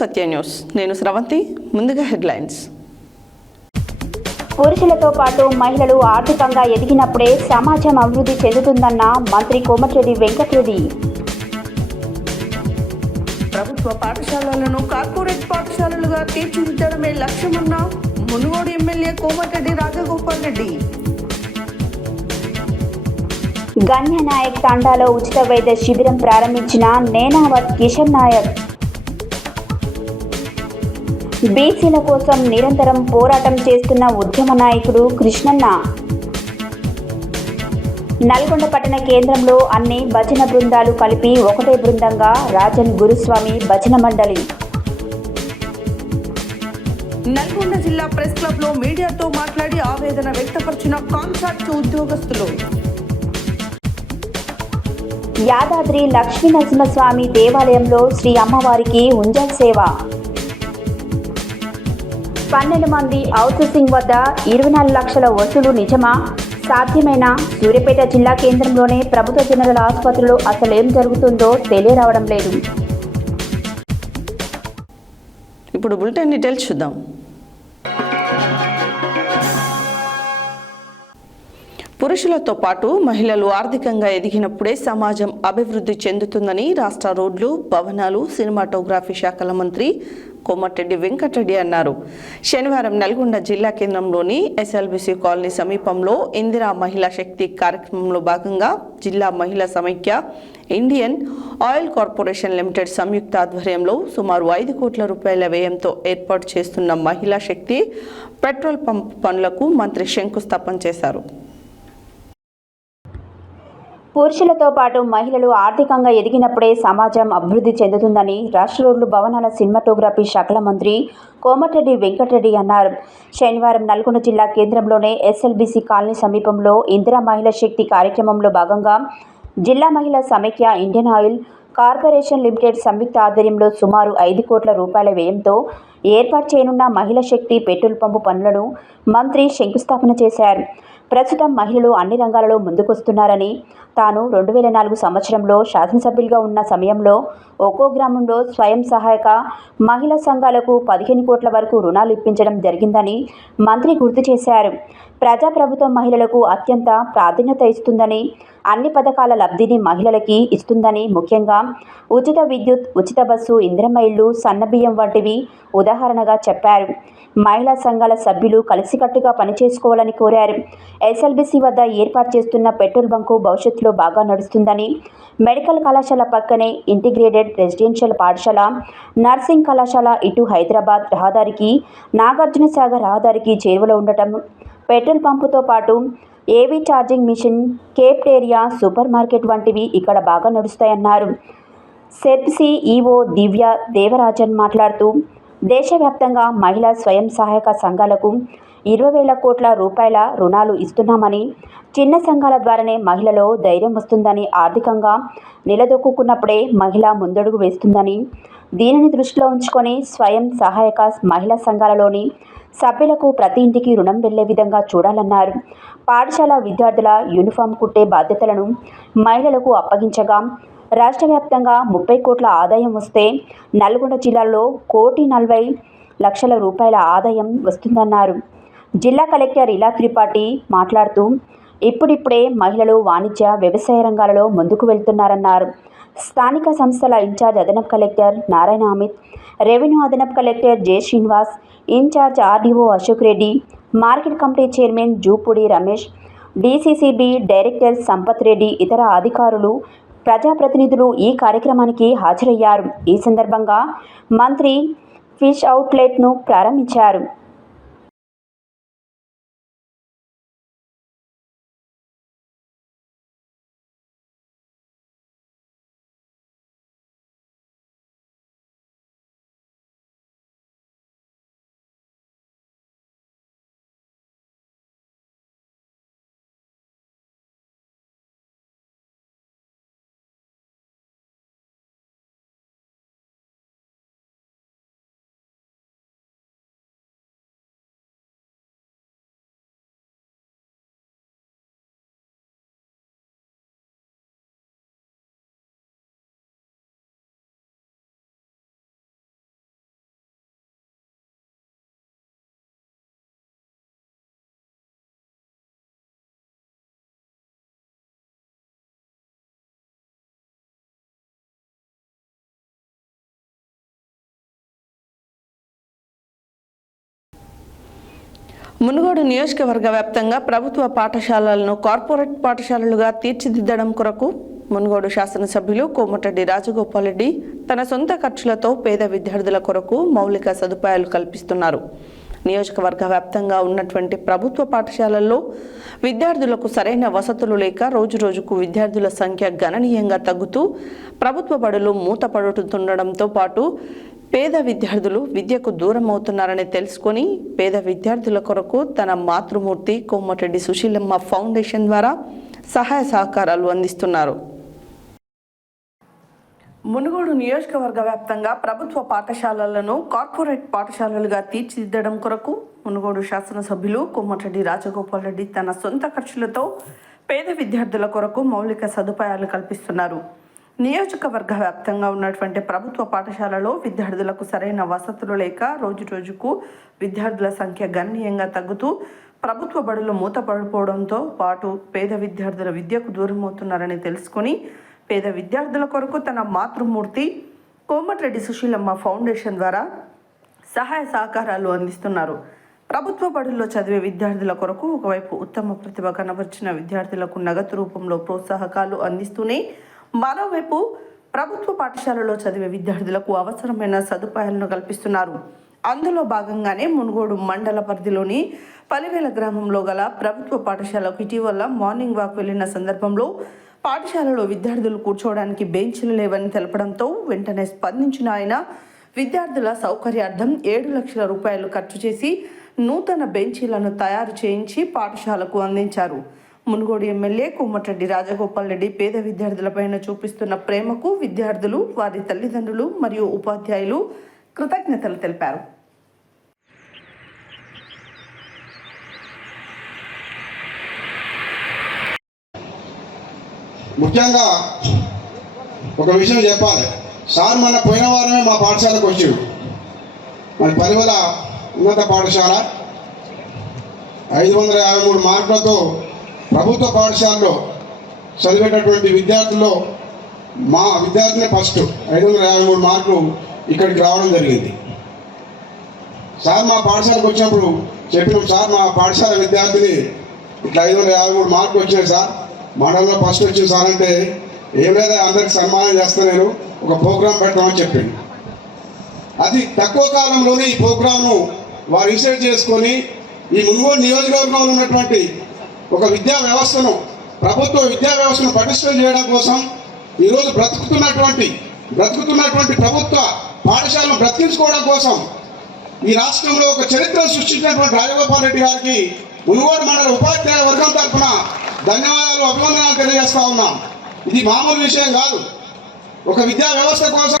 సత్య news. నేను స్రవంతి. ముందుగా headlines. పురుషులతో పాటు మహిళలు ఆర్థికంగా ఎదిగినప్పుడే సమాజం అభివృద్ధి చెందుతుందన్న మంత్రి కోమటిరెడ్డి వెంకటరెడ్డి. ప్రభుత్వ పాఠశాలలను కార్పొరేట్ పాఠశాలలుగా తీర్చిదిద్దడమే లక్ష్యమన్న మునుగోడు ఎమ్మెల్యే కోమటిరెడ్డి రాజగోపాల్ రెడ్డి. గణ్యనాయక్ తాండాలో ఉచిత వైద్య శిబిరం ప్రారంభించిన నేనావత్ కిషన్ నాయక్. బీసీల కోసం నిరంతరం పోరాటం చేస్తున్న ఉద్యమ నాయకుడు కృష్ణన్న. నల్గొండ పట్టణ కేంద్రంలో అన్ని భజన బృందాలు కలిపి ఒకటే బృందంగా రాజన్ గురుస్వామి భజన మండలి. నల్గొండ జిల్లా ప్రెస్ క్లబ్ లో మీడియాతో మాట్లాడి ఆవేదన వ్యక్తపరిచిన కాంట్రాక్ట్ ఉద్యోగస్తులు. యాదాద్రి లక్ష్మీ నరసింహస్వామి దేవాలయంలో శ్రీ అమ్మవారికి ఉంజల్ సేవ. 12 మంది అవుట్సోర్సింగ్ వద్ద 24 లక్షల వసూలు నిజమా? సాధ్యమేనా? సూర్యాపేట జిల్లా కేంద్రంలోనే ప్రభుత్వ జనరల్ ఆసుపత్రిలో అసలేం జరుగుతుందో తెలియరావడం లేదు. ఇప్పుడు బులెటిన్ డీటెయిల్స్ చూద్దాం. పురుషులతో పాటు మహిళలు ఆర్థికంగా ఎదిగినప్పుడే సమాజం అభివృద్ధి చెందుతుందని రాష్ట్ర రోడ్లు, భవనాలు, సినిమాటోగ్రఫీ శాఖల మంత్రి కోమటిరెడ్డి వెంకటరెడ్డి అన్నారు. శనివారం నల్గొండ జిల్లా కేంద్రంలోని ఎస్ఎల్బీసీ కాలనీ సమీపంలో ఇందిరా మహిళా శక్తి కార్యక్రమంలో భాగంగా జిల్లా మహిళా సమైక్య, ఇండియన్ ఆయిల్ కార్పొరేషన్ లిమిటెడ్ సంయుక్త ఆధ్వర్యంలో సుమారు 5 కోట్ల రూపాయల వ్యయంతో ఏర్పాటు చేస్తున్న మహిళా శక్తి పెట్రోల్ పంప్ పనులకు మంత్రి శంకుస్థాపన చేశారు. పురుషులతో పాటు మహిళలు ఆర్థికంగా ఎదిగినప్పుడే సమాజం అభివృద్ధి చెందుతుందని రాష్ట్ర రోడ్లు, భవనాల, సినిమాటోగ్రఫీ శాఖల మంత్రి కోమటిరెడ్డి వెంకటరెడ్డి అన్నారు. శనివారం నల్గొండ జిల్లా కేంద్రంలోని ఎస్ఎల్బీసీ కాలనీ సమీపంలో ఇందిరా మహిళా శక్తి కార్యక్రమంలో భాగంగా జిల్లా మహిళా సమైక్య, ఇండియన్ ఆయిల్ కార్పొరేషన్ లిమిటెడ్ సంయుక్త ఆధ్వర్యంలో సుమారు 5 కోట్ల రూపాయల వ్యయంతో ఏర్పాటు చేయనున్న మహిళా శక్తి పెట్రోల్ పంపు పనులను మంత్రి శంకుస్థాపన చేశారు. ప్రస్తుతం మహిళలు అన్ని రంగాలలో ముందుకొస్తున్నారని, తాను 2004 సంవత్సరంలో శాసనసభ్యులుగా ఉన్న సమయంలో ఒక్కో గ్రామంలో స్వయం సహాయక మహిళా సంఘాలకు 15 కోట్ల వరకు రుణాలు ఇప్పించడం జరిగిందని మంత్రి గుర్తు చేశారు. ప్రజాప్రభుత్వం మహిళలకు అత్యంత ప్రాధాన్యత ఇస్తుందని, అన్ని పథకాల లబ్ధిని మహిళలకి ఇస్తుందని, ముఖ్యంగా ఉచిత విద్యుత్, ఉచిత బస్సు, ఇందిరమ్మ ఇళ్లు, సన్నబియ్యం వంటివి ఉదాహరణగా చెప్పారు. మహిళా సంఘాల సభ్యులు కలిసికట్టుగా పనిచేసుకోవాలని కోరారు. ఎస్ఎల్బీసీ వద్ద ఏర్పాటు చేస్తున్న పెట్రోల్ బంకు భవిష్యత్తులో బాగా నడుస్తుందని, మెడికల్ కళాశాల పక్కనే ఇంటిగ్రేటెడ్ రెసిడెన్షియల్ పాఠశాల, నర్సింగ్ కళాశాల ఇటు హైదరాబాద్ రహదారికి, నాగార్జున సాగర్ రహదారికి చేరువలో ఉండటం, పెట్రోల్ పంపుతో పాటు EV charging machine, cafeteria, supermarket వంటివి ఇక్కడ బాగా నడుస్తాయన్నారు. సెర్ప్సీ ఈవో దివ్య దేవరాజన్ మాట్లాడుతూ, దేశవ్యాప్తంగా మహిళా స్వయం సహాయక సంఘాలకు 20,000 కోట్ల రూపాయల రుణాలు ఇస్తున్నామని, చిన్న సంఘాల ద్వారానే మహిళలో ధైర్యం వస్తుందని, ఆర్థికంగా నిలదొక్కున్నప్పుడే మహిళ ముందడుగు వేస్తుందని, దీనిని దృష్టిలో ఉంచుకొని స్వయం సహాయక మహిళా సంఘాలలోని సభ్యులకు ప్రతి ఇంటికి రుణం వెళ్లే విధంగా చూడాలన్నారు. పాఠశాల విద్యార్థుల యూనిఫామ్ కుట్టే బాధ్యతలను మహిళలకు అప్పగించగా రాష్ట్ర వ్యాప్తంగా 30 కోట్ల ఆదాయం వస్తే నల్గొండ జిల్లాలో 1,40,00,000 రూపాయల ఆదాయం వస్తుందన్నారు. జిల్లా కలెక్టర్ ఇలా త్రిపాఠి మాట్లాడుతూ, ఇప్పుడిప్పుడే మహిళలు వాణిజ్య, వ్యవసాయ రంగాలలో ముందుకు వెళ్తున్నారన్నారు. స్థానిక సంస్థల ఇన్ఛార్జ్ అదనపు కలెక్టర్ నారాయణ అమిత్, రెవెన్యూ అదనపు collector J Srinivas, incharge RDO Ashok Reddy, market committee chairman Jupudi Ramesh, DCCB director Sampath Reddy, ఇతర అధికారులు, ప్రజాప్రతినిధులు ఈ కార్యక్రమానికి హాజరయ్యారు. ఈ సందర్భంగా మంత్రి ఫిష్ అవుట్లెట్ను ప్రారంభించారు. మునుగోడు నియోజకవర్గ వ్యాప్తంగా ప్రభుత్వ పాఠశాలలను కార్పొరేట్ పాఠశాలలుగా తీర్చిదిద్దడం కొరకు మునుగోడు శాసనసభ్యులు కోమటిరెడ్డి రాజగోపాల్ రెడ్డి తన సొంత ఖర్చులతో పేద విద్యార్థుల కొరకు మౌలిక సదుపాయాలు కల్పిస్తున్నారు. నియోజకవర్గ వ్యాప్తంగా ఉన్నటువంటి ప్రభుత్వ పాఠశాలల్లో విద్యార్థులకు సరైన వసతులు లేక రోజురోజుకు విద్యార్థుల సంఖ్య గణనీయంగా తగ్గుతూ ప్రభుత్వ బడులు మూతపడుతుండడంతో పాటు పేద విద్యార్థులు విద్యకు దూరం అవుతున్నారని తెలుసుకొని పేద విద్యార్థుల కొరకు తన మాతృమూర్తి కోమటిరెడ్డి సుశీలమ్మ ఫౌండేషన్ ద్వారా సహాయ సహకారాలు అందిస్తున్నారు. మునుగోడు నియోజకవర్గ వ్యాప్తంగా ప్రభుత్వ పాఠశాలలను కార్పొరేట్ పాఠశాలలుగా తీర్చిదిద్దడం కొరకు మునుగోడు శాసనసభ్యులు కోమటిరెడ్డి రాజగోపాల్ రెడ్డి తన సొంత ఖర్చులతో పేద విద్యార్థుల కొరకు మౌలిక సదుపాయాలు కల్పిస్తున్నారు. నియోజకవర్గ వ్యాప్తంగా ఉన్నటువంటి ప్రభుత్వ పాఠశాలలో విద్యార్థులకు సరైన వసతులు లేక రోజురోజుకు విద్యార్థుల సంఖ్య గణనీయంగా తగ్గుతూ ప్రభుత్వ బడులు మూతపడిపోవడంతో పాటు పేద విద్యార్థుల విద్యకు దూరమవుతున్నారని తెలుసుకొని పేద విద్యార్థుల కొరకు తన మాతృమూర్తి కోమటిరెడ్డి సుశీలమ్మ ఫౌండేషన్ ద్వారా సహాయ సహకారాలు అందిస్తున్నారు. ప్రభుత్వ బడుల్లో చదివే విద్యార్థుల కొరకు ఒకవైపు ఉత్తమ ప్రతిభ కనబర్చిన విద్యార్థులకు నగదు రూపంలో ప్రోత్సాహకాలు అందిస్తూనే మరోవైపు ప్రభుత్వ పాఠశాలలో చదివే విద్యార్థులకు అవసరమైన సదుపాయాలను కల్పిస్తున్నారు. అందులో భాగంగానే మునుగోడు మండల పరిధిలోని పలివేల గ్రామంలో గల ప్రభుత్వ పాఠశాలకు ఇటీవల మార్నింగ్ వాక్ వెళ్లిన సందర్భంలో పాఠశాలలో విద్యార్థులు కూర్చోవడానికి బెంచ్లు లేవని తెలపడంతో వెంటనే స్పందించిన ఆయన విద్యార్థుల సౌకర్యార్థం 7 లక్షల రూపాయలు ఖర్చు చేసి నూతన బెంచీలను తయారు చేయించి పాఠశాలకు అందించారు. మునుగోడు ఎమ్మెల్యే కోమటిరెడ్డి రాజగోపాల్ రెడ్డి పేద విద్యార్థులపైన చూపిస్తున్న ప్రేమకు విద్యార్థులు, వారి తల్లిదండ్రులు మరియు ఉపాధ్యాయులు కృతజ్ఞతలు తెలిపారు. ముఖ్యంగా ఒక విషయం చెప్పాలి. సార్ మన పోయిన వారమే మా పాఠశాలకు వచ్చాడు. మన పలివేల ఉన్నత పాఠశాల 553 మార్కులతో ప్రభుత్వ పాఠశాలలో చదివేటటువంటి విద్యార్థుల్లో మా విద్యార్థిని ఫస్ట్ 553 మార్కులు ఇక్కడికి రావడం జరిగింది. సార్ మా పాఠశాలకు వచ్చినప్పుడు చెప్పినాం, సార్ మా పాఠశాల విద్యార్థిని ఇట్లా 553 మార్కులు వచ్చాయి సార్, మండలంలో ఫస్ట్ వచ్చింది సార్ అంటే, ఏం లేదా అందరికి సన్మానం చేస్తా, నేను ఒక ప్రోగ్రాం పెట్టామని చెప్పింది. అది తక్కువ కాలంలోనే ఈ ప్రోగ్రాంను వారు రీసెర్చ్ చేసుకొని ఈ మునుగోడు నియోజకవర్గంలో ఉన్నటువంటి ఒక విద్యా వ్యవస్థను, ప్రభుత్వ విద్యా వ్యవస్థను పటిష్టం చేయడం కోసం ఈరోజు బ్రతుకుతున్నటువంటి ప్రభుత్వ పాఠశాలను బ్రతికించుకోవడం కోసం ఈ రాష్ట్రంలో ఒక చరిత్ర సృష్టించినటువంటి రాజగోపాల్ రెడ్డి గారికి మునుగోడు మండల ఉపాధ్యాయ వర్గం తరఫున ధన్యవాదాలు, అభివందనాలు తెలియజేస్తా ఉన్నాం. ఇది మామూలు విషయం కాదు. ఒక విద్యా వ్యవస్థ కోసం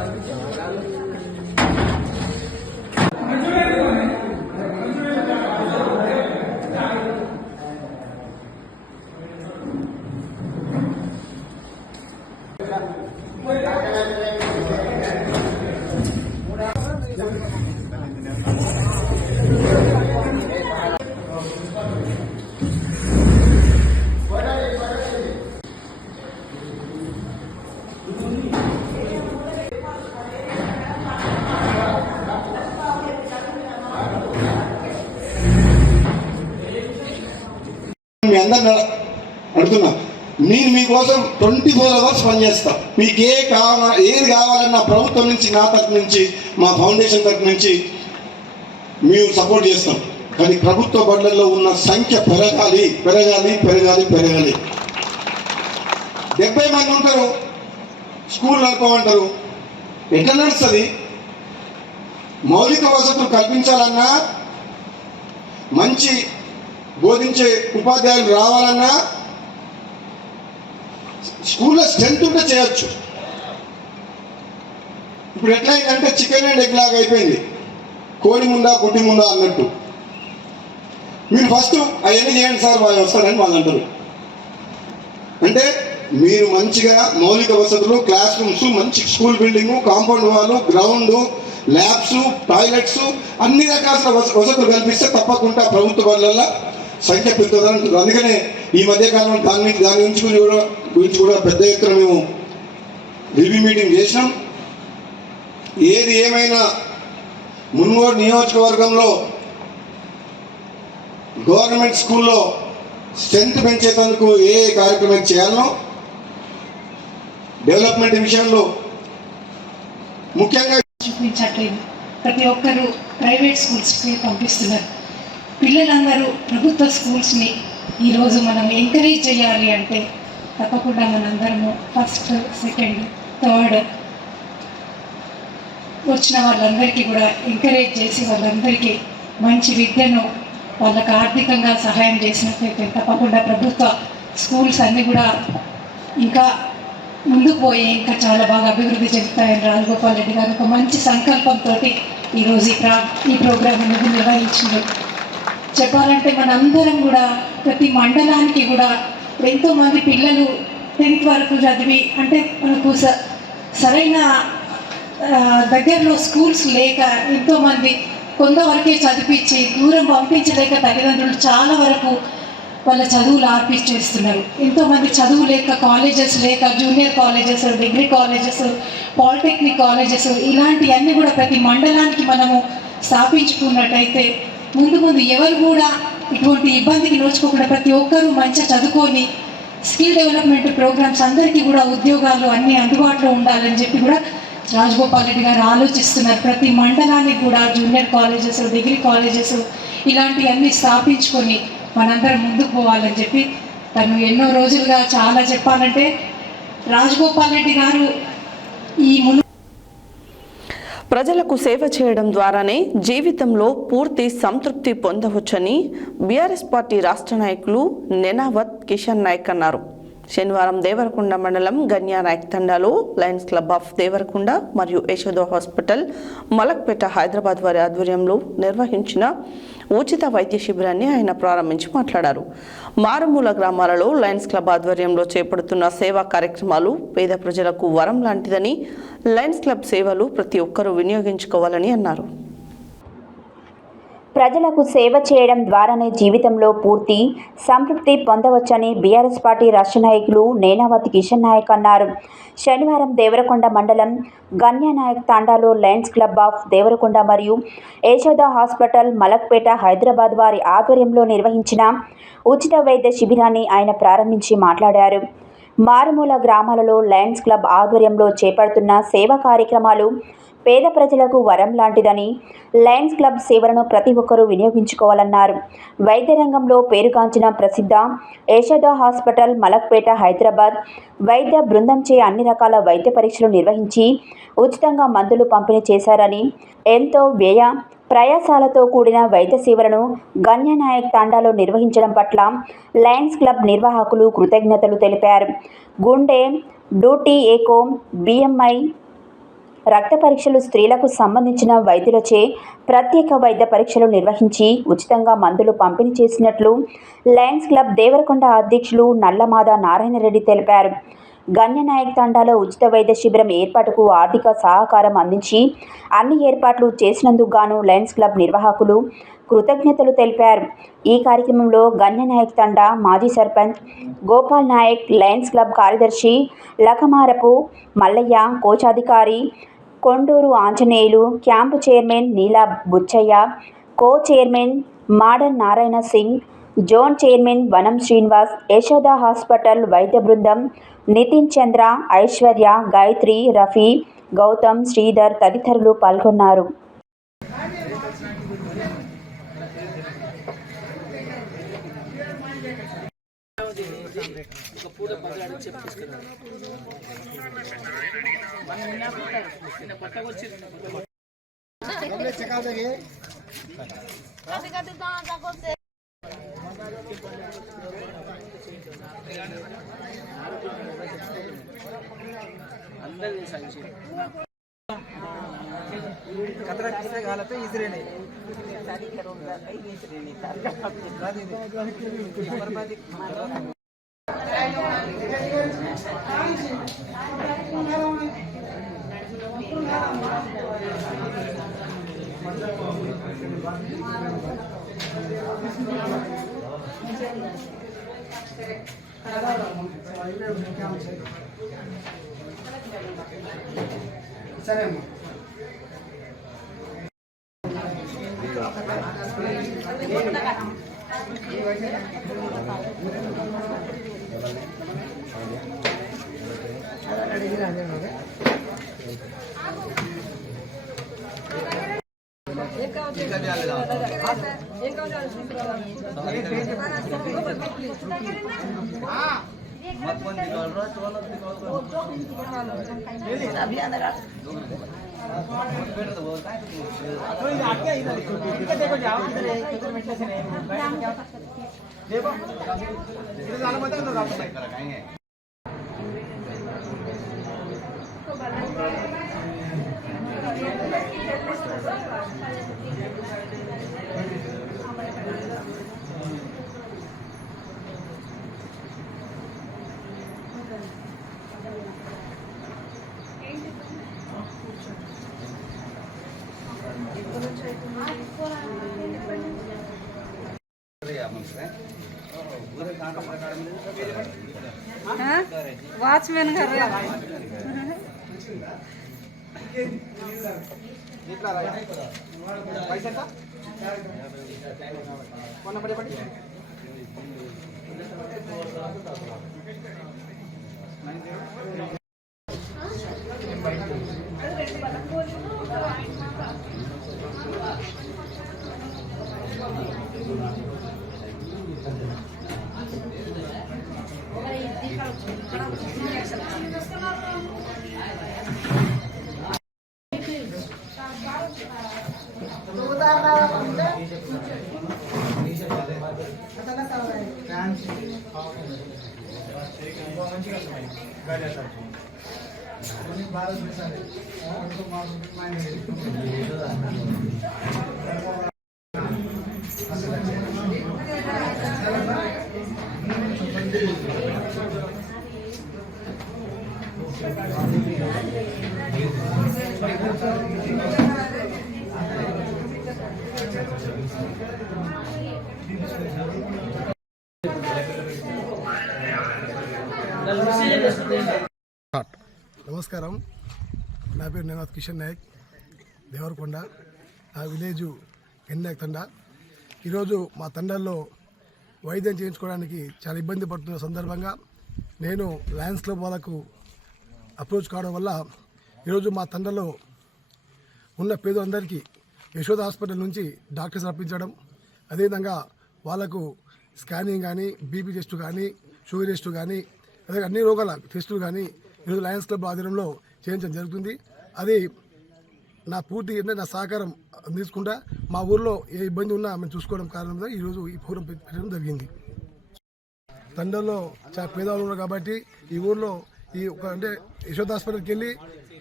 మీ అందరిని అడుగుతున్నా, నేను మీకోసం 24 అవర్స్ పనిచేస్తా. మీకు ఏది కావాలన్నా ప్రభుత్వం నుంచి, నా తరఫు నుంచి, మా ఫౌండేషన్ తరఫు నుంచి మేము సపోర్ట్ చేస్తాం. కానీ ప్రభుత్వ బడులలో ఉన్న సంఖ్య పెరగాలి. 70 మంది ఉంటారు, స్కూల్ నడపమంటారు, ఎట్లా నడుస్తుంది? మౌలిక వసతులు కల్పించాలన్నా, మంచి బోధించే ఉపాధ్యాయులు రావాలన్నా స్కూల్లో స్ట్రెంత్ ఉంటే చేయొచ్చు. ఇప్పుడు ఎట్లయిందంటే చికెన్ అండ్ ఎగ్ లాగా అయిపోయింది, కోడి ముందా గుడ్డి ముందా అన్నట్టు. మీరు ఫస్ట్ అవన్నీ చేయండి సార్, వాళ్ళు వస్తారని వాళ్ళు అంటారు. అంటే మీరు మంచిగా మౌలిక వసతులు, క్లాస్ రూమ్స్, మంచి స్కూల్ బిల్డింగు, కాంపౌండ్ వాళ్ళు, గ్రౌండ్, ల్యాబ్స్, టాయిలెట్స్, అన్ని రకాల వసతులు కల్పిస్తే తప్పకుండా ప్రభుత్వ బడులలో సంఖ్య పెరుగుతుంది. అందుకనే ఈ మధ్యకాలంలో దాని గురించి కూడా పెద్ద ఎత్తున మేము రివ్యూ మీటింగ్ చేసినాం. ఏది ఏమైనా మునుగోడు నియోజకవర్గంలో గవర్నమెంట్ స్కూల్లో స్ట్రెంత్ పెంచేందుకు ఏ కార్యక్రమం చేయాలనో, డెవలప్మెంట్ విషయంలో ముఖ్యంగా చూపించట్లేదు. ప్రతి ఒక్కరూ ప్రైవేట్ స్కూల్స్కి పంపిస్తున్నారు. పిల్లలందరూ ప్రభుత్వ స్కూల్స్ని ఈరోజు మనం ఎంకరేజ్ చేయాలి అంటే తప్పకుండా మనందరము ఫస్ట్, సెకండ్, థర్డ్ వచ్చిన వాళ్ళందరికీ కూడా ఎంకరేజ్ చేసి వాళ్ళందరికీ మంచి విద్యను వాళ్ళకు ఆర్థికంగా సహాయం చేసినట్లయితే తప్పకుండా ప్రభుత్వ స్కూల్స్ అన్నీ కూడా ఇంకా ముందుకు పోయి ఇంకా చాలా బాగా అభివృద్ధి చెందుతాయని రాజగోపాల్ రెడ్డి గారు ఒక మంచి సంకల్పంతో ఈరోజు ఈ ప్రోగ్రామ్ని నిర్వహించారు. చెప్పాలంటే మనందరం కూడా ప్రతి మండలానికి కూడా ఎంతోమంది పిల్లలు 10th వరకు చదివి అంటే మనకు సరైన దగ్గరలో స్కూల్స్ లేక ఎంతోమంది కొంతవరకే చదివించి దూరం పంపించలేక తల్లిదండ్రులు చాలా వరకు వాళ్ళ చదువులు ఆర్పించేస్తున్నారు. ఎంతోమంది చదువు లేక కాలేజెస్ లేక junior colleges, degree colleges, polytechnic colleges ఇలాంటివన్నీ కూడా ప్రతి మండలానికి మనము స్థాపించుకున్నట్టయితే ముందు ఎవరు కూడా ఇటువంటి ఇబ్బందికి నోచుకోకుండా ప్రతి ఒక్కరూ మంచిగా చదువుకొని స్కిల్ డెవలప్మెంట్ ప్రోగ్రామ్స్ అందరికీ కూడా ఉద్యోగాలు అన్నీ అందుబాటులో ఉండాలని చెప్పి కూడా రాజగోపాల్ రెడ్డి గారు ఆలోచిస్తున్నారు. ప్రతి మండలానికి కూడా జూనియర్ కాలేజెస్, డిగ్రీ కాలేజెస్ ఇలాంటివన్నీ స్థాపించుకొని మనందరం ముందుకు పోవాలని చెప్పి తను ఎన్నో రోజులుగా చాలా చెప్పాలంటే రాజగోపాల్ రెడ్డి గారు ప్రజలకు సేవ చేయడం ద్వారానే జీవితంలో పూర్తి సంతృప్తి పొందవచ్చని బీఆర్ఎస్ పార్టీ రాష్ట్ర నాయకులు నెనావత్ కిషన్ నాయక్ అన్నారు. శనివారం దేవరకొండ మండలం గన్యానాయక్ తండాలో లయన్స్ క్లబ్ ఆఫ్ దేవరకొండ మరియు యశోద హాస్పిటల్ మలక్పేట హైదరాబాద్ వారి ఆధ్వర్యంలో నిర్వహించిన ఉచిత వైద్య శిబిరాన్ని ఆయన ప్రారంభించి మాట్లాడారు. మారుమూల గ్రామాలలో లయన్స్ క్లబ్ ఆధ్వర్యంలో చేపడుతున్న సేవా కార్యక్రమాలు పేద ప్రజలకు వరం లాంటిదని, లయన్స్ క్లబ్ సేవలు ప్రతి ఒక్కరూ వినియోగించుకోవాలని అన్నారు. ప్రజలకు సేవ చేయడం ద్వారానే జీవితంలో పూర్తి సంతృప్తి పొందవచ్చని బీఆర్ఎస్ పార్టీ రాష్ట్ర నాయకులు నేనావతి కిషన్ నాయక్ అన్నారు. శనివారం దేవరకొండ మండలం గన్యానాయక్ తాండాలో లయన్స్ క్లబ్ ఆఫ్ దేవరకొండ మరియు యశోద హాస్పిటల్ మలక్పేట హైదరాబాద్ వారి ఆధ్వర్యంలో నిర్వహించిన ఉచిత వైద్య శిబిరాన్ని ఆయన ప్రారంభించి మాట్లాడారు. మారుమూల గ్రామాలలో లయన్స్ క్లబ్ ఆధ్వర్యంలో చేపడుతున్న సేవా కార్యక్రమాలు పేద ప్రజలకు వరం లాంటిదని, లయన్స్ క్లబ్ సేవలను ప్రతి ఒక్కరూ వినియోగించుకోవాలన్నారు. వైద్య రంగంలో పేరుగాంచిన ప్రసిద్ధ యశోద హాస్పిటల్ మలక్పేట హైదరాబాద్ వైద్య బృందంచే అన్ని రకాల వైద్య పరీక్షలు నిర్వహించి ఉచితంగా మందులు పంపిణీ చేశారని, ఎంతో వ్యయ ప్రయాసాలతో కూడిన వైద్య సేవలను గన్యానాయక్ తాండాలో నిర్వహించడం పట్ల లయన్స్ క్లబ్ నిర్వాహకులు కృతజ్ఞతలు తెలిపారు. గుండె, డ్యూటీ ఏకో, బిఎంఐ రక్త పరీక్షలు, స్త్రీలకు సంబంధించిన వైద్యులచే ప్రత్యేక వైద్య పరీక్షలు నిర్వహించి ఉచితంగా మందులు పంపిణీ చేసినట్లు లయన్స్ క్లబ్ దేవరకొండ అధ్యక్షులు నల్లమాద నారాయణరెడ్డి తెలిపారు. గన్యానాయక్ తండాలో ఉచిత వైద్య శిబిరం ఏర్పాటుకు ఆర్థిక సహకారం అందించి అన్ని ఏర్పాట్లు చేసినందుకు గాను లయన్స్ క్లబ్ నిర్వాహకులు కృతజ్ఞతలు తెలిపారు. ఈ కార్యక్రమంలో గన్యానాయక్ తండా మాజీ సర్పంచ్ గోపాల్ నాయక్, లయన్స్ క్లబ్ కార్యదర్శి లకమారపు మల్లయ్య, కోశాధికారి Konduru Anjaneyulu, camp chairman Neela Buchaiah, co chairman Madan Narayana Singh, zone chairman Vanam Srinivas, Yashoda hospital వైద్య బృందం నితిన్ చంద్ర, ఐశ్వర్య, గాయత్రి, రఫీ, గౌతమ్, శ్రీధర్ తదితరులు పాల్గొన్నారు. कतरा किसे हालत है इसरे नहीं సరే అమ్మా వాచ్మెన్ గారు నమస్కారం. నా పేరు నేనాథ్ కిషన్ నాయక్, దేవరకొండ. నా విలేజు ఎన్నాయక్ తండా. ఈరోజు మా తండాల్లో వైద్యం చేయించుకోవడానికి చాలా ఇబ్బంది పడుతున్న సందర్భంగా నేను లయన్స్ క్లబ్ వాళ్ళకు అప్రోచ్ కావడం వల్ల ఈరోజు మా తండాలో ఉన్న పేదలందరికీ యశోద హాస్పిటల్ నుంచి డాక్టర్స్ రప్పించడం, అదేవిధంగా వాళ్ళకు స్కానింగ్ కానీ, బీపీ టెస్టు కానీ, షుగర్ టెస్టు కానీ, అదే అన్ని రోగాల టెస్టులు కానీ ఈరోజు లయన్స్ క్లబ్ ఆధ్వర్యంలో చేయించడం జరుగుతుంది. అది నా పూర్తి నా సహకారం తీసుకుంటా మా ఊర్లో ఏ ఇబ్బంది ఉన్నా మేము చూసుకోవడం కారణంగా ఈరోజు ఈ ప్రోగ్రాం పెట్టడం జరిగింది. తండ్రిలో చాలా పేదవాళ్ళు ఉన్నారు కాబట్టి ఈ ఊర్లో ఈ ఒక అంటే యశోద హాస్పిటల్కి వెళ్ళి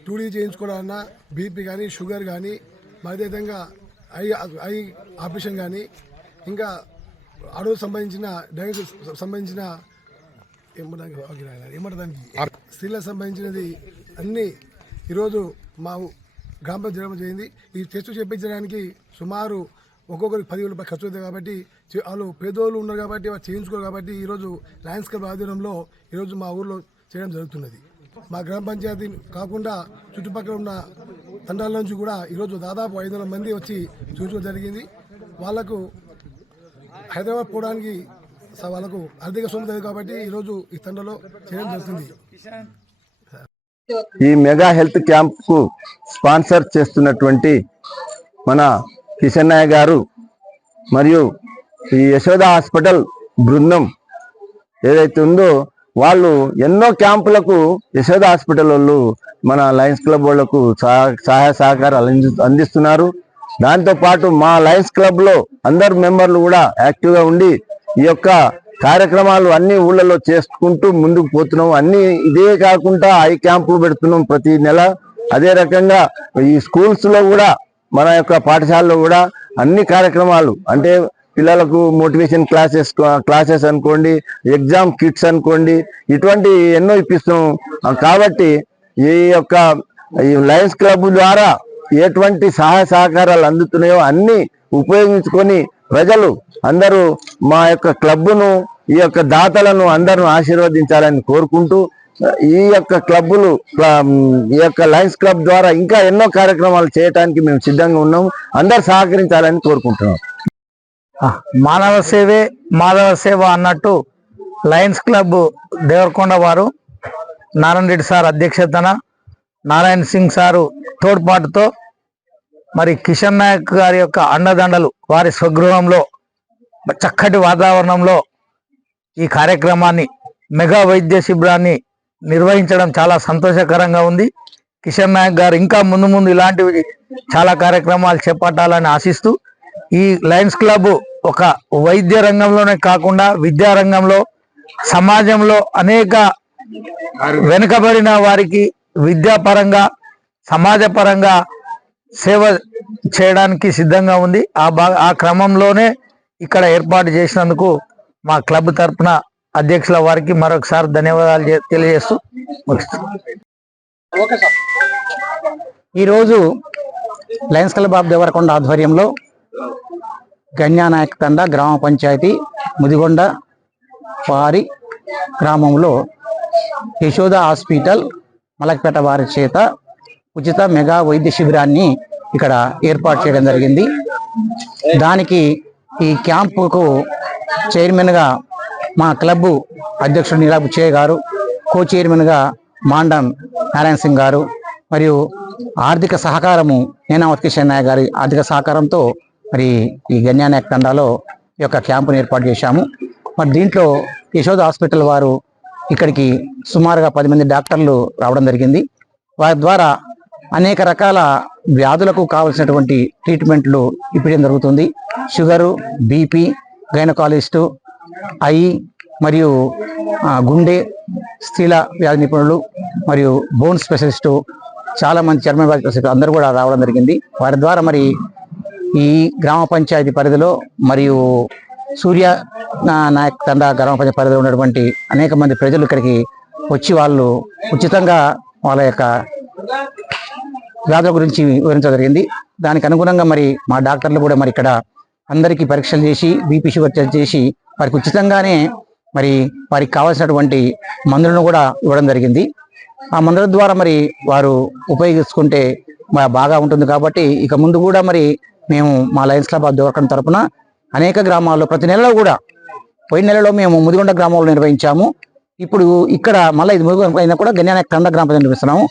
2D చేయించుకోవాలన్నా, బీపీ కానీ, షుగర్ కానీ, అదేవిధంగా ఐ ఆపరేషన్ కానీ, ఇంకా అడవుకు సంబంధించిన డయాగ్నోసిస్ సంబంధించిన ఏమంటానికి స్త్రీలకు సంబంధించినది అన్నీ ఈరోజు మా గ్రామ పంచాయతీ జరిగింది. ఈ టెస్ట్ చేయించడానికి సుమారు ఒక్కొక్కరికి 10,000 రూపాయలు ఖర్చు అవుతుంది కాబట్టి వాళ్ళు పేదోళ్ళు ఉన్నారు కాబట్టి వాళ్ళు చేయించుకోరు కాబట్టి ఈరోజు లయన్స్ క్లబ్ ఆధ్వర్యంలో ఈరోజు మా ఊర్లో చేయడం జరుగుతున్నది. మా గ్రామ పంచాయతీ కాకుండా చుట్టుపక్కల ఉన్న తండాల నుంచి కూడా ఈరోజు దాదాపు 500 మంది వచ్చి చూపించడం జరిగింది. వాళ్లకు హైదరాబాద్ పోవడానికి వాళ్ళకు ఆర్థిక స్తోమత కాబట్టి ఈరోజు ఈ తండలో చేయడం జరుగుతుంది. ఈ మెగా హెల్త్ క్యాంప్ కు స్పాన్సర్ చేస్తున్నటువంటి మన కిషన్ నాయక్ గారు మరియు ఈ యశోద హాస్పిటల్ బృందం ఏదైతే ఉందో వాళ్ళు ఎన్నో క్యాంపులకు యశోద హాస్పిటల్ వాళ్ళు మన లయన్స్ క్లబ్ వాళ్లకు సహాయ సహకారాలు అందిస్తున్నారు. దాంతో పాటు మా లయన్స్ క్లబ్ లో అందరు మెంబర్లు కూడా యాక్టివ్ గా ఉండి ఈ యొక్క కార్యక్రమాలు అన్ని ఊళ్ళలో చేసుకుంటూ ముందుకు పోతున్నాం. అన్ని ఇదే కాకుండా ఐ క్యాంపులు పెడుతున్నాం ప్రతి నెల. అదే రకంగా ఈ స్కూల్స్ లో కూడా మన యొక్క పాఠశాలలో కూడా అన్ని కార్యక్రమాలు అంటే పిల్లలకు మోటివేషన్ క్లాసెస్ అనుకోండి, ఎగ్జామ్ కిట్స్ అనుకోండి, ఇటువంటి ఎన్నో ఇప్పిస్తున్నాం. కాబట్టి ఈ యొక్క లయన్స్ క్లబ్ ద్వారా ఎటువంటి సహాయ సహకారాలు అందుతున్నాయో అన్ని ఉపయోగించుకొని ప్రజలు అందరూ మా యొక్క క్లబ్ను, ఈ యొక్క దాతలను అందరూ ఆశీర్వదించాలని కోరుకుంటూ ఈ యొక్క క్లబ్బులు, ఈ యొక్క లయన్స్ క్లబ్ ద్వారా ఇంకా ఎన్నో కార్యక్రమాలు చేయడానికి మేము సిద్ధంగా ఉన్నాము. అందరూ సహకరించాలని కోరుకుంటున్నాం. మానవ సేవే మాధవ సేవ అన్నట్టు లయన్స్ క్లబ్ దేవరకొండ వారు నారాయణ రెడ్డి సార్ అధ్యక్షతన నారాయణ సింగ్ సారు తోడ్పాటుతో మరి కిషన్ నాయక్ గారి యొక్క అండదండలు వారి స్వగృహంలో చక్కటి వాతావరణంలో ఈ కార్యక్రమాన్ని మెగా వైద్య శిబిరాన్ని నిర్వహించడం చాలా సంతోషకరంగా ఉంది. కిషన్ నాయక్ గారు ఇంకా ముందు ముందు ఇలాంటివి చాలా కార్యక్రమాలు చేపట్టాలని ఆశిస్తూ ఈ లయన్స్ క్లబ్ ఒక వైద్య రంగంలోనే కాకుండా విద్యా రంగంలో సమాజంలో అనేక వెనుకబడిన వారికి విద్యాపరంగా సమాజపరంగా సేవ చేయడానికి సిద్ధంగా ఉంది. ఆ క్రమంలోనే ఇక్కడ ఏర్పాటు చేసినందుకు మా క్లబ్ తరఫున అధ్యక్షుల వారికి మరొకసారి ధన్యవాదాలు తెలియజేస్తూ ఈరోజు లయన్స్ క్లబ్ ఆఫ్ దేవరకొండ ఆధ్వర్యంలో గన్యానాయక్ తండా గ్రామ పంచాయతీ ముదిగొండ వారి గ్రామంలో యశోద హాస్పిటల్ మలక్పేట వారి చేత ఉచిత మెగా వైద్య శిబిరాన్ని ఇక్కడ ఏర్పాటు చేయడం జరిగింది. దానికి ఈ క్యాంపుకు చైర్మన్గా మా క్లబ్ అధ్యక్షుడు నీలాబు చే గారు, కో చైర్మన్గా మాండం నారాయణ సింగ్ గారు మరియు ఆర్థిక సహకారము నేనావత్ కిషన్ నాయక్ గారి ఆర్థిక సహకారంతో మరి ఈ గన్యానాయక్ తండాలో ఈ యొక్క క్యాంపును ఏర్పాటు చేశాము. మరి దీంట్లో యశోద హాస్పిటల్ వారు ఇక్కడికి సుమారుగా 10 మంది డాక్టర్లు రావడం జరిగింది. వారి ద్వారా అనేక రకాల వ్యాధులకు కావలసినటువంటి ట్రీట్మెంట్లు ఇప్పడం జరుగుతుంది. షుగరు, బీపీ, గైనకాలజిస్టు, ఐ మరియు గుండె, స్త్రీల వ్యాధి నిపుణులు మరియు బోన్ స్పెషలిస్టు, చాలా మంది చర్మ వ్యాధి స్పెషలిస్టు అందరూ కూడా రావడం జరిగింది. వారి ద్వారా మరి ఈ గ్రామ పంచాయతీ పరిధిలో మరియు సూర్య నాయక్ తండా గ్రామ పంచాయతీ పరిధిలో ఉన్నటువంటి అనేక మంది ప్రజలు ఇక్కడికి వచ్చి వాళ్ళు ఉచితంగా వాళ్ళ యొక్క వ్యాధుల గురించి వివరించడం జరిగింది. దానికి అనుగుణంగా మరి మా డాక్టర్లు కూడా మరి ఇక్కడ అందరికీ పరీక్షలు చేసి బీపీ షుగర్ టెస్ట్ చేసి వారికి ఉచితంగానే మరి వారికి కావాల్సినటువంటి మందులను కూడా ఇవ్వడం జరిగింది. ఆ మందుల ద్వారా మరి వారు ఉపయోగించుకుంటే బాగా ఉంటుంది. కాబట్టి ఇక ముందు కూడా మరి మేము మా లయన్స్ క్లబ్ ఆఫ్ దేవరకొండ తరపున అనేక గ్రామాల్లో ప్రతి నెలలో కూడా పోయిన నెలలో మేము ముదిగొండ గ్రామంలో నిర్వహించాము. ఇప్పుడు ఇక్కడ మళ్ళీ ఇది ముదిగొండ అయినా కూడా గన్యానాయక్ తండా గ్రామ పంచాయతీ నిర్వహిస్తున్నాము.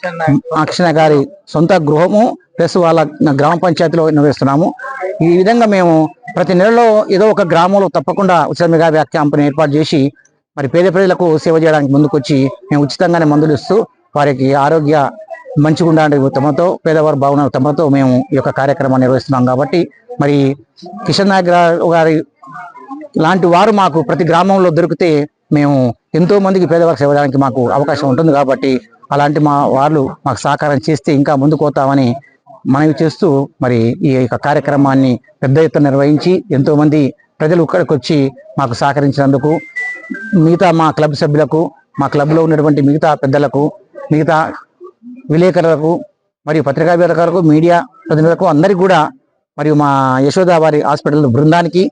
కిషన్ గారి సొంత గృహము ప్లస్ వాళ్ళ గ్రామ పంచాయతీలో నిర్వహిస్తున్నాము. ఈ విధంగా మేము ప్రతి నెలలో ఏదో ఒక గ్రామంలో తప్పకుండా ఉచిత మెగా క్యాంపుని ఏర్పాటు చేసి మరి పేద ప్రజలకు సేవ చేయడానికి ముందుకొచ్చి మేము ఉచితంగానే మందులు ఇస్తూ వారికి ఆరోగ్య మంచిగా ఉండాలని తమతో పేదవారి భావన తమతో మేము ఈ యొక్క కార్యక్రమాన్ని నిర్వహిస్తున్నాం. కాబట్టి మరి కిషన్ నాయక్ గారి లాంటి వారు మాకు ప్రతి గ్రామంలో దొరికితే మేము ఎంతో మందికి పేదవారికి సేవ చేయడానికి మాకు అవకాశం ఉంటుంది. కాబట్టి అలాంటి వాళ్ళు మాకు సహకారం చేస్తే ఇంకా ముందుకు పోతామని మనవి చేస్తూ మరి ఈ యొక్క కార్యక్రమాన్ని పెద్ద ఎత్తున నిర్వహించి ఎంతో మంది ప్రజలు ఇక్కడికి వచ్చి మాకు సహకరించినందుకు మిగతా మా క్లబ్ సభ్యులకు, మా క్లబ్లో ఉన్నటువంటి మిగతా పెద్దలకు, మిగతా విలేకరులకు మరియు పత్రికా విలేకరులకు, మీడియా ప్రతినిధులకు అందరికీ కూడా మరియు మా యశోద వారి హాస్పిటల్ బృందానికి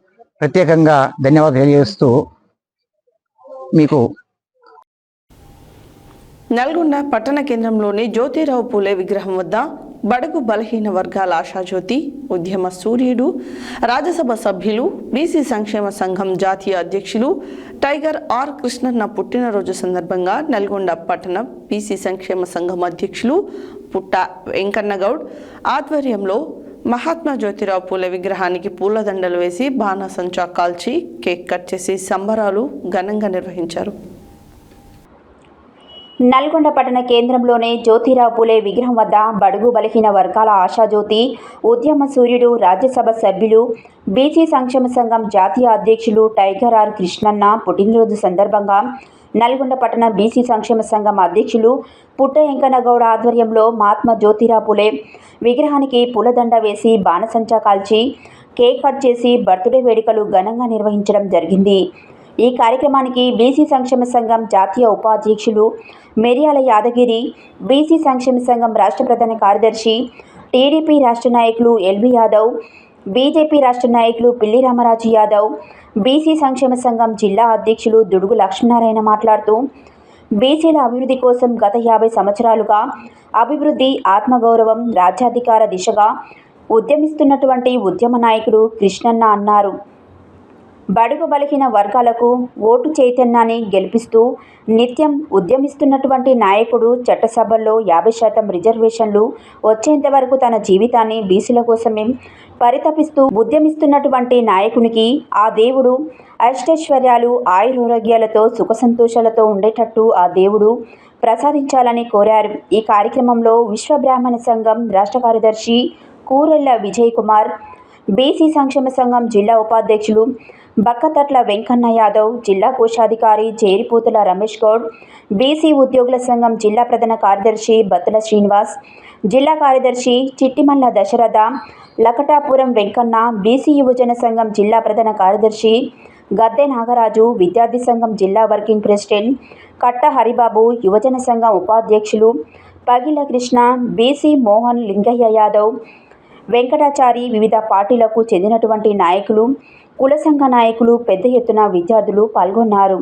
ప్రత్యేకంగా ధన్యవాదాలు తెలియజేస్తూ మీకు నల్గొండ పట్టణ కేంద్రంలోని జ్యోతిరావు పూలే విగ్రహం వద్ద బడుగు బలహీన వర్గాల ఆశాజ్యోతి, ఉద్యమ సూర్యుడు, రాజ్యసభ సభ్యులు, బీసీ సంక్షేమ సంఘం జాతీయ అధ్యక్షులు టైగర్ ఆర్ కృష్ణన్న పుట్టినరోజు సందర్భంగా నల్గొండ పట్టణ బీసీ సంక్షేమ సంఘం అధ్యక్షులు పుట్ట వెంకన్నగౌడ్ ఆధ్వర్యంలో మహాత్మా జ్యోతిరావు పూలే విగ్రహానికి పూలదండలు వేసి బాణాసంచా కాల్చి కేక్ కట్ చేసి సంబరాలు ఘనంగా నిర్వహించారు. నల్గొండ పట్టణ కేంద్రంలోని జ్యోతిరావు పూలే విగ్రహం వద్ద బడుగు బలహీన వర్గాల ఆశాజ్యోతి, ఉద్యమ సూర్యుడు, రాజ్యసభ సభ్యులు, బీసీ సంక్షేమ సంఘం జాతీయ అధ్యక్షులు టైగర్ ఆర్ కృష్ణన్న పుట్టినరోజు సందర్భంగా నల్గొండ పట్టణ బీసీ సంక్షేమ సంఘం అధ్యక్షులు పుట్ట వెంకన్నగౌడ ఆధ్వర్యంలో మహాత్మా జ్యోతిరావు పూలే విగ్రహానికి పూలదండ వేసి బాణసంచా కాల్చి కేక్ కట్ చేసి బర్త్డే వేడుకలు ఘనంగా నిర్వహించడం జరిగింది. ఈ కార్యక్రమానికి బీసీ సంక్షేమ సంఘం జాతీయ ఉపాధ్యక్షులు మెరియాల యాదగిరి, బీసీ సంక్షేమ సంఘం రాష్ట్ర ప్రధాన కార్యదర్శి, టీడీపీ రాష్ట్ర నాయకులు ఎల్బీ యాదవ్, బీజేపీ రాష్ట్ర నాయకులు పిల్లి రామరాజు యాదవ్, బీసీ సంక్షేమ సంఘం జిల్లా అధ్యక్షులు దుడుగు లక్ష్మీనారాయణ మాట్లాడుతూ బీసీల అభివృద్ధి కోసం గత 50 సంవత్సరాలుగా అభివృద్ధి, ఆత్మగౌరవం, రాజ్యాధికార దిశగా ఉద్యమిస్తున్నటువంటి ఉద్యమ నాయకుడు కృష్ణన్న అన్నారు. బడుగు బలహీన వర్గాలకు ఓటు చైతన్యాన్ని గెలిపిస్తూ నిత్యం ఉద్యమిస్తున్నటువంటి నాయకుడు చట్టసభల్లో 50% రిజర్వేషన్లు వచ్చేంత వరకు తన జీవితాన్ని బీసీల కోసమే పరితపిస్తూ ఉద్యమిస్తున్నటువంటి నాయకునికి ఆ దేవుడు అష్టైశ్వర్యాలు ఆయురారోగ్యాలతో సుఖ సంతోషాలతో ఉండేటట్టు ఆ దేవుడు ప్రసాదించాలని కోరారు. ఈ కార్యక్రమంలో విశ్వ బ్రాహ్మణ సంఘం రాష్ట్ర కార్యదర్శి కూరెళ్ల విజయ్ కుమార్, బీసీ సంక్షేమ సంఘం జిల్లా ఉపాధ్యక్షులు బక్కతట్ల వెంకన్న యాదవ్, జిల్లా కోశాధికారి జేరిపోతుల రమేష్ గౌడ్, బీసీ ఉద్యోగుల సంఘం జిల్లా ప్రధాన కార్యదర్శి బత్తుల శ్రీనివాస్, జిల్లా కార్యదర్శి చిట్టిమల్ల దశరథ, లకటాపురం వెంకన్న, బీసీ యువజన సంఘం జిల్లా ప్రధాన కార్యదర్శి గద్దె నాగరాజు, విద్యార్థి సంఘం జిల్లా వర్కింగ్ ప్రెసిడెంట్ కట్ట హరిబాబు, యువజన సంఘం ఉపాధ్యక్షులు పగిల కృష్ణ, బీసీ మోహన్, లింగయ్య యాదవ్, వెంకటాచారి, వివిధ పార్టీలకు చెందినటువంటి నాయకులు, కుల సంఘ నాయకులు పెద్ద ఎత్తున విద్యార్థులు పాల్గొన్నారు.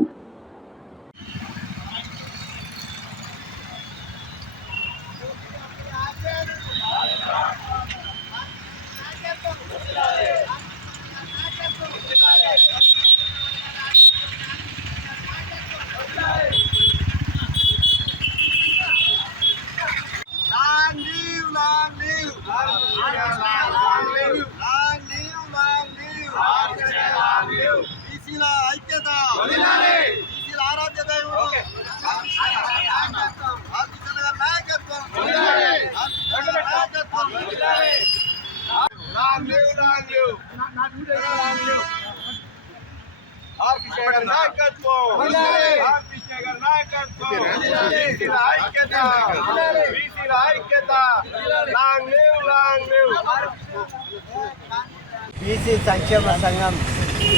బీసీ సంక్షేమ సంఘం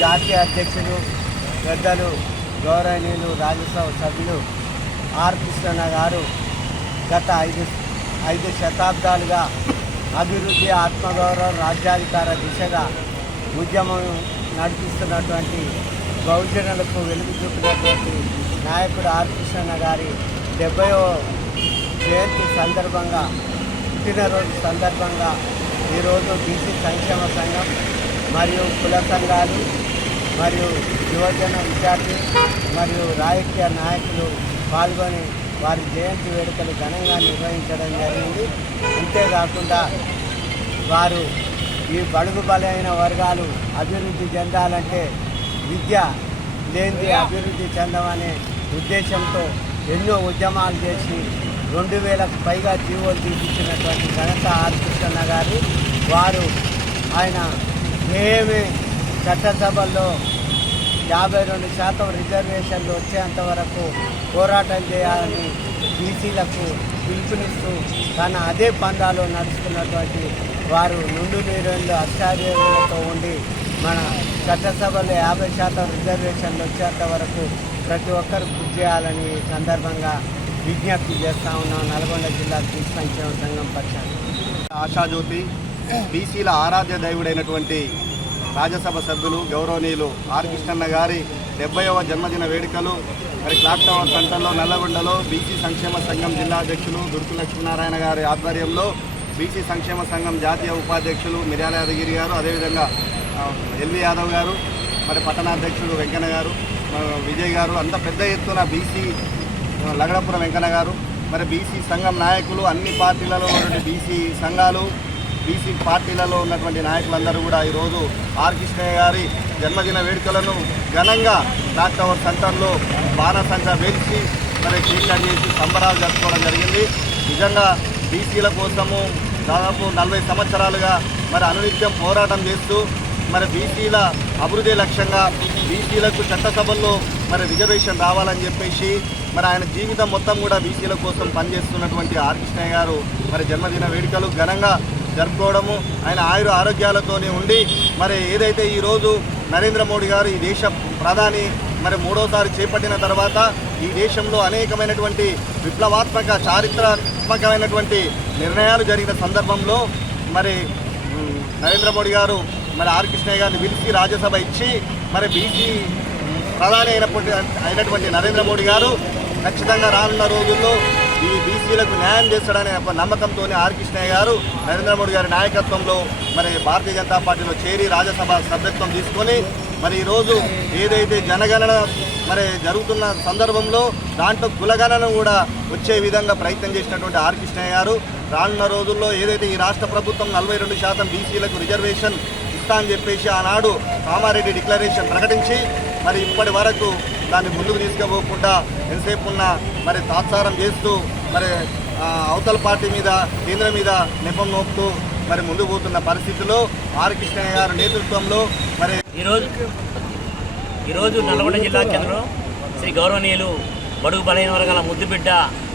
జాతీయ అధ్యక్షులు పెద్దలు గౌరవనీయులు రాజ్యసభ సభ్యులు ఆర్ కృష్ణన్న గారు గత ఐదు శతాబ్దాలుగా అభివృద్ధి, ఆత్మగౌరవం, రాజ్యాధికార దిశగా ఉద్యమం నడిపిస్తున్నటువంటి బహుజనులకు వెలుగు చూపినటువంటి నాయకుడు ఆర్ కృష్ణన్న గారి 70వ జయంతి సందర్భంగా, పుట్టినరోజు సందర్భంగా ఈరోజు బీసీ సంక్షేమ సంఘం మరియు కుల సంఘాలు మరియు యువజన విద్యార్థి మరియు రాజకీయ నాయకులు పాల్గొని వారి జయంతి వేడుకలు ఘనంగా నిర్వహించడం జరిగింది. అంతేకాకుండా వారు ఈ బడుగు బలైన వర్గాలు అభివృద్ధి చెందాలంటే విద్య లేనిది అభివృద్ధి చెందమనే ఉద్దేశంతో ఎన్నో ఉద్యమాలు చేసి 2000కు పైగా జీవోలు తీపించినటువంటి ఘనత ఆర్ కృష్ణన్న గారు. ఆయన ఏమి చట్టసభల్లో 52% రిజర్వేషన్లు వచ్చేంత వరకు పోరాటం చేయాలని బీసీలకు పిలుపునిస్తూ తన అదే పందాలో నడుస్తున్నటువంటి వారు నుండు నీరేళ్ళు అష్టాదేవులతో ఉండి మన చట్టసభలో 50% రిజర్వేషన్లు వచ్చేంత వరకు ప్రతి ఒక్కరు కృషి చేయాలని సందర్భంగా విజ్ఞప్తి చేస్తూ ఉన్నాం. నల్గొండ జిల్లా బీసీ సంక్షేమ సంఘం పక్షాన ఆశాజ్యోతి బీసీల ఆరాధ్య దైవుడైనటువంటి రాజ్యసభ సభ్యులు గౌరవనీయులు ఆర్ కృష్ణన్న గారి 70వ జన్మదిన వేడుకలు మరి క్లాక్ టవర్ సెంటర్లో నల్లగొండలో బీసీ సంక్షేమ సంఘం జిల్లా అధ్యక్షులు దుర్గు లక్ష్మీనారాయణ గారి ఆధ్వర్యంలో బీసీ సంక్షేమ సంఘం జాతీయ ఉపాధ్యక్షులు మిర్యాల యాదగిరి గారు, అదేవిధంగా ఎల్వి యాదవ్ గారు, మరి పట్టణాధ్యక్షుడు వెంకన్న గారు, విజయ్ గారు, అంత పెద్ద ఎత్తున బీసీ లగడపురం వెంకన్న గారు, మరి బీసీ సంఘం నాయకులు, అన్ని పార్టీలలో ఉన్నటువంటి బీసీ సంఘాలు, బీసీ పార్టీలలో ఉన్నటువంటి నాయకులందరూ కూడా ఈరోజు ఆర్ కృష్ణయ్య గారి జన్మదిన వేడుకలను ఘనంగా క్లాక్ టవర్ సెంటర్లో బాణసంచా వేల్చి మరి కేక్ కట్ చేసి సంబరాలు జరుపుకోవడం జరిగింది. నిజంగా బీసీల కోసము దాదాపు 40 సంవత్సరాలుగా మరి అనునిత్యం పోరాటం చేస్తూ మరి బీసీల అభివృద్ధి లక్ష్యంగా బీసీలకు చట్టసభల్లో మరి రిజర్వేషన్ రావాలని చెప్పేసి మరి ఆయన జీవితం మొత్తం కూడా బీసీల కోసం పనిచేస్తున్నటువంటి ఆర్ కృష్ణయ్య గారు మరి జన్మదిన వేడుకలు ఘనంగా జరుపుకోవడము, ఆయన ఆరోగ్యాలతోనే ఉండి మరి ఏదైతే ఈరోజు నరేంద్ర మోడీ గారు ఈ దేశ ప్రధాని మరి 3వసారి చేపట్టిన తర్వాత ఈ దేశంలో అనేకమైనటువంటి విప్లవాత్మక చారిత్రాత్మకమైనటువంటి నిర్ణయాలు జరిగిన సందర్భంలో మరి నరేంద్ర మోడీ గారు మరి ఆర్ కృష్ణయ్య గారిని పిలిచి రాజ్యసభ ఇచ్చి మరి బీసీ ప్రధాని అయినటువంటి నరేంద్ర మోడీ గారు ఖచ్చితంగా రానున్న రోజుల్లో ఈ బీసీలకు న్యాయం చేస్తాడనే ఒక నమ్మకంతో ఆర్ కృష్ణయ్య గారు నరేంద్ర మోడీ గారి నాయకత్వంలో మరి భారతీయ జనతా పార్టీలో చేరి రాజ్యసభ సభ్యత్వం తీసుకొని మరి ఈరోజు ఏదైతే జనగణన మరి జరుగుతున్న సందర్భంలో దాంట్లో కులగణన కూడా వచ్చే విధంగా ప్రయత్నం చేసినటువంటి ఆర్ కృష్ణయ్య గారు రానున్న రోజుల్లో ఏదైతే ఈ రాష్ట్ర ప్రభుత్వం 42% బీసీలకు రిజర్వేషన్ ఇస్తా అని చెప్పేసి ఆనాడు కామారెడ్డి డిక్లరేషన్ ప్రకటించి మరి ఇప్పటి వరకు దాన్ని ముందుకు తీసుకుపోకుండా ఎంతసేపు ఉన్న మరి తాత్సారం చేస్తూ మరి అవతల పార్టీ మీద కేంద్రం మీద నెపం నోపుతూ మరి ముందుకు పోతున్న పరిస్థితిలో ఆర్ కృష్ణయ్య గారి నేతృత్వంలో మరి ఈరోజు నల్గొండ జిల్లా కేంద్రంలో శ్రీ గౌరవనీయులు బడుగు బలహీన వర్గాల ముద్దుబిడ్డ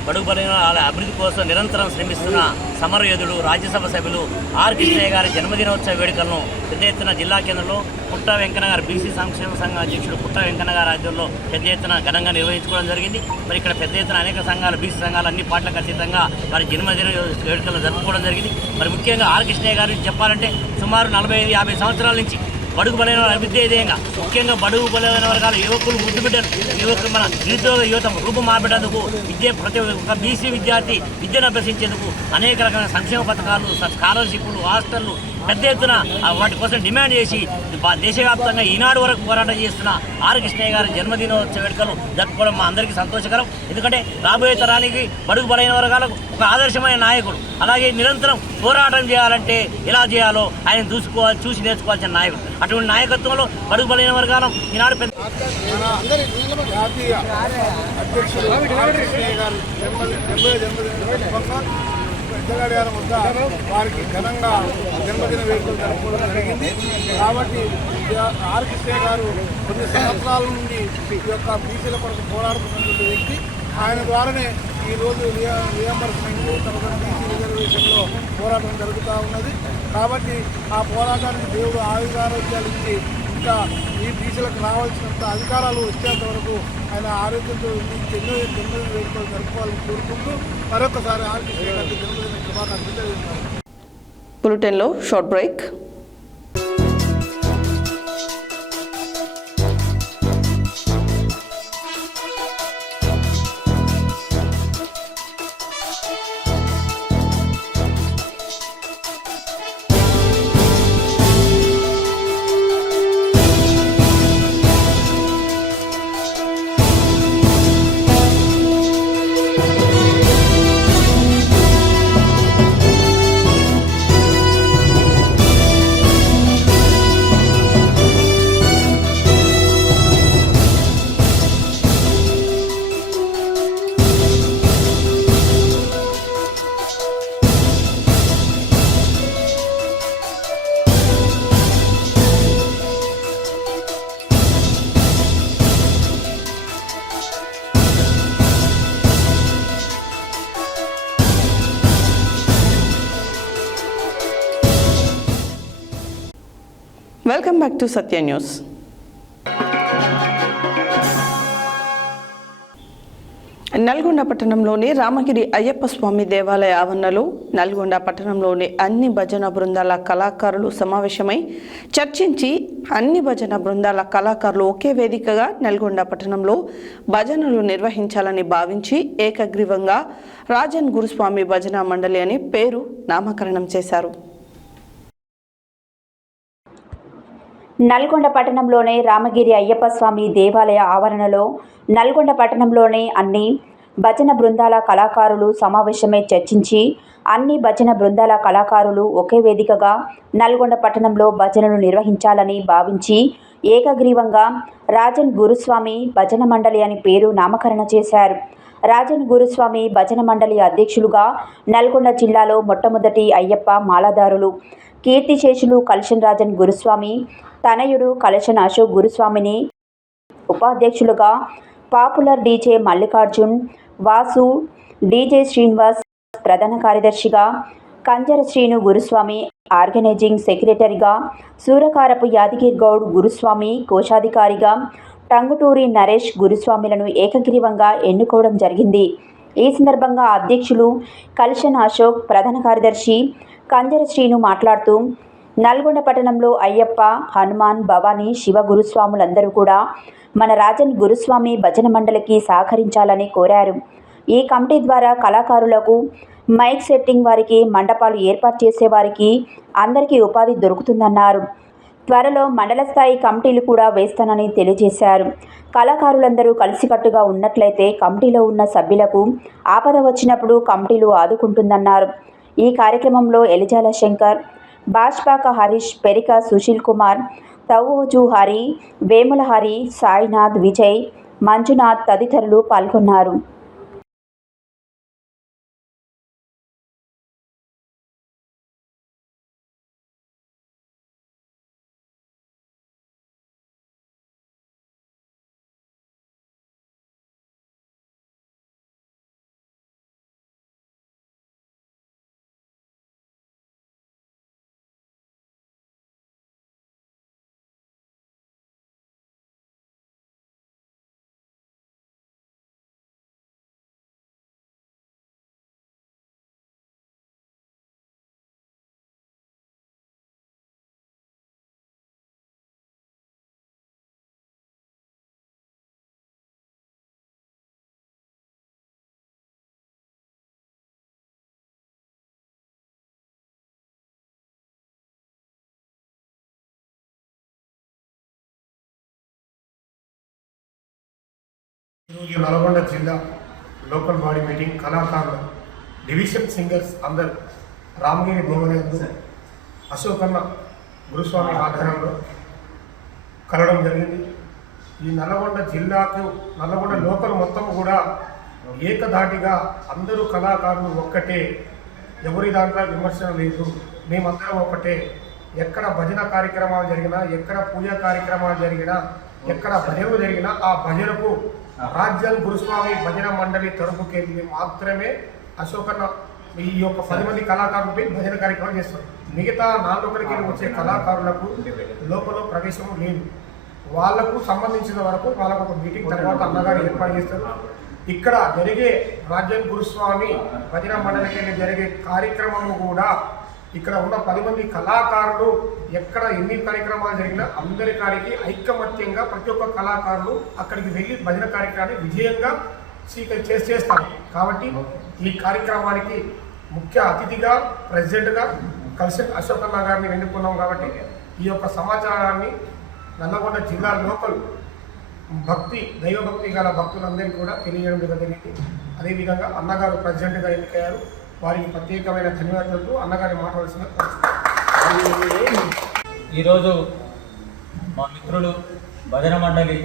బడుగు బలహీన వర్గాల అభివృద్ధి కోసం నిరంతరం శ్రమిస్తున్న సమరయోధుడు రాజ్యసభ సభ్యులు ఆర్ కృష్ణయ్య గారి జన్మదినోత్సవ వేడుకలను పెద్ద ఎత్తున జిల్లా కేంద్రంలో పుట్ట వెంకన్న గారు బీసీ సంక్షేమ సంఘ అధ్యక్షుడు పుట్ట వెంకన్న గారి ఆధ్వర్యంలో పెద్ద ఎత్తున ఘనంగా నిర్వహించుకోవడం జరిగింది. మరి ఇక్కడ పెద్ద ఎత్తున అనేక సంఘాలు బీసీ సంఘాలు అన్ని పార్టీలకు అతీతంగా వారి జన్మదిన వేడుకలు జరుపుకోవడం జరిగింది. మరి ముఖ్యంగా ఆర్ కృష్ణయ్య గారి చెప్పాలంటే సుమారు 45-50 సంవత్సరాల నుంచి బడుగు బలైన అభివృద్ధి ధ్యేయంగా ముఖ్యంగా బడుగు బలైన వర్గాల యువకులు ముద్దుబిడ్డలు యువకులు మన నిరుద్యోగ యువత రూపం మార్పేందుకు ప్రతి ఒక్క బీసీ విద్యార్థి విద్యను అభ్యసించేందుకు అనేక రకమైన సంక్షేమ పథకాలు స్కాలర్షిప్లు హాస్టళ్లు పెద్ద ఎత్తున వాటి కోసం డిమాండ్ చేసి దేశవ్యాప్తంగా ఈనాడు వరకు పోరాటం చేస్తున్న ఆర్ కృష్ణయ్య గారి జన్మదినోత్సవ వేడుకలు జరుపుకోవడం మా అందరికీ సంతోషకరం. ఎందుకంటే రాబోయే తరానికి బడుగు బలైన వర్గాలకు ఒక ఆదర్శమైన నాయకుడు. అలాగే నిరంతరం పోరాటం చేయాలంటే ఎలా చేయాలో ఆయన చూసి నేర్చుకోవాల్సిన నాయకుడు. అటువంటి నాయకత్వంలో బడుగు బలైన వర్గాలం ఈనాడు పెద్ద జాతీయ అధ్యక్షుడు పెద్దగడియారం వద్ద వారికి ఘనంగా జన్మదిన వేడుకలు జరుపుకోవడం జరిగింది. కాబట్టి ఆర్ కృష్ణయ్య గారు కొన్ని సంవత్సరాల నుండి ఈ యొక్క బీసీల కొరకు పోరాడుతున్నటువంటి వ్యక్తి. ఆయన ద్వారానే ఈరోజు రియంబర్స్మెంట్ తర్వాత బీసీ రిజర్వేషన్లో పోరాటం జరుగుతూ ఉన్నది. కాబట్టి ఆ పోరాటానికి దేవుడు ఆయురారోగ్యాలు ఇచ్చి ఇంకా ఈ బీసీలకు రావాల్సినంత అధికారాలు వచ్చేంత వరకు ఆయన ఆరోగ్యంతో జన్మదిన వేడుకలు జరుపుకోవాలని కోరుకుంటూ మరొకసారి ఆర్ కృష్ణయ్య గారికి జన్మదిన శుభాకాంక్షలు తెలియజేస్తున్నాను. బులెటిన్లో short break. Welcome back to Satya news. Nalgonda పట్టణంలోని రామగిరి అయ్యప్ప స్వామి దేవాలయ ఆవరణలో నల్గొండ పట్టణంలోని అన్ని భజన బృందాల కళాకారులు సమావేశమై చర్చించి అన్ని భజన బృందాల కళాకారులు ఒకే వేదికగా నల్గొండ పట్టణంలో భజనలు నిర్వహించాలని భావించి ఏకగ్రీవంగా రాజన్ గురుస్వామి భజన మండలి అని పేరు నామకరణం చేశారు. నల్గొండ పట్టణంలోని రామగిరి అయ్యప్ప స్వామి దేవాలయ ఆవరణలో నల్గొండ పట్టణంలోని అన్ని భజన బృందాల కళాకారులు సమావేశమై చర్చించి అన్ని భజన బృందాల కళాకారులు ఒకే వేదికగా నల్గొండ పట్టణంలో భజనలు నిర్వహించాలని భావించి ఏకగ్రీవంగా రాజన్ గురుస్వామి భజన మండలి అని పేరు నామకరణ చేశారు. రాజన్ గురుస్వామి భజన మండలి అధ్యక్షులుగా నల్గొండ జిల్లాలో మొట్టమొదటి అయ్యప్ప మాలాదారులు కీర్తిశేషులు కలెక్షన్ రాజన్ గురుస్వామి తనయుడు కలెక్షన్ అశోక్ గురుస్వామిని ఉపాధ్యక్షులుగా popular DJ Mallikarjun, Vasu, DJ Srinivas ప్రధాన కార్యదర్శిగా, కంజర శ్రీను గురుస్వామి ఆర్గనైజింగ్ సెక్రటరీగా, సూరకారపు యాదగిరి గౌడ్ గురుస్వామి కోశాధికారిగా, టంగుటూరి నరేష్ గురుస్వామిలను ఏకగ్రీవంగా ఎన్నుకోవడం జరిగింది. ఈ సందర్భంగా అధ్యక్షులు కలెక్షన్ అశోక్, ప్రధాన కార్యదర్శి కంజర శ్రీను మాట్లాడుతూ నల్గొండ పట్టణంలో అయ్యప్ప, హనుమాన్, భవానీ, శివ గురుస్వాములందరూ కూడా మన రాజన్ గురుస్వామి భజన మండలికి సహకరించాలని కోరారు. ఈ కమిటీ ద్వారా కళాకారులకు మైక్ సెట్టింగ్ వారికి మండపాలు ఏర్పాటు చేసేవారికి అందరికీ ఉపాధి దొరుకుతుందన్నారు. త్వరలో మండల స్థాయి కమిటీలు కూడా వేస్తానని తెలియజేశారు. కళాకారులందరూ కలిసికట్టుగా ఉన్నట్లయితే కమిటీలో ఉన్న సభ్యులకు ఆపద వచ్చినప్పుడు కమిటీలు ఆదుకుంటుందన్నారు. ఈ కార్యక్రమంలో ఎలిజాల శంకర్, బాష్పాక హరీష్, పెరిక సుశీల్ కుమార్, తవ్వోజు హరి, వేముల హరి, సాయినాథ్, విజయ్, మంజునాథ్ తదితరులు పాల్గొన్నారు. ఈరోజు నల్గొండ జిల్లా లోకల్ బాడీ మీటింగ్ కళాకారులు డివిజన్ సింగర్స్ అందరు రామగిరి భువనేందు అశోకన్న గురుస్వామి ఆధ్వర్యంలో కలవడం జరిగింది. ఈ నల్గొండ జిల్లాకు నల్గొండ లోకల్ మొత్తం కూడా ఏకధాటిగా అందరూ కళాకారులు ఒక్కటే, ఎవరి దాంట్లో విమర్శన లేదు, మేమందరం ఒకటే. ఎక్కడ భజన కార్యక్రమాలు జరిగినా, ఎక్కడ పూజా కార్యక్రమాలు జరిగినా, ఎక్కడ భజనలు జరిగినా ఆ భజనకు రాజ్యాల్ గురుస్వామి భజన మండలి తరపుకెళ్ళి మాత్రమే అశోకన్న ఈ యొక్క 10 మంది కళాకారులపై భజన కార్యక్రమం చేస్తారు. మిగతా 4 ఒకరికి వచ్చే కళాకారులకు లోపల ప్రవేశం లేదు. వాళ్లకు సంబంధించిన వరకు వాళ్ళకు ఒక మీటింగ్ తర్వాత అన్నగారు ఏర్పాటు చేస్తారు. ఇక్కడ జరిగే రాజ్యాల్ గురుస్వామి భజన మండలికి జరిగే కార్యక్రమము కూడా ఇక్కడ ఉన్న 10 మంది కళాకారులు ఎక్కడ ఎన్ని కార్యక్రమాలు జరిగినా అందరి కాడికి ఐకమత్యంగా ప్రతి ఒక్క కళాకారులు అక్కడికి వెళ్ళి భజన కార్యక్రమాన్ని విజయంగా చేస్తారు. కాబట్టి ఈ కార్యక్రమానికి ముఖ్య అతిథిగా ప్రెసిడెంట్గా కలిసి అశోకన్న గారిని ఎన్నుకున్నాం. కాబట్టి ఈ యొక్క సమాచారాన్ని నల్లగొండ జిల్లా లోకల్ దైవభక్తి గల భక్తులందరికీ కూడా తెలియజేయడం జరిగింది. అదేవిధంగా అన్నగారు ప్రెసిడెంట్గా ఎన్నికయ్యారు. వారికి ప్రత్యేకమైన ధన్యవాదాలు. అన్నగారిని మాట్లాడాల్సిన ఈరోజు మా మిత్రులు భజన మండలి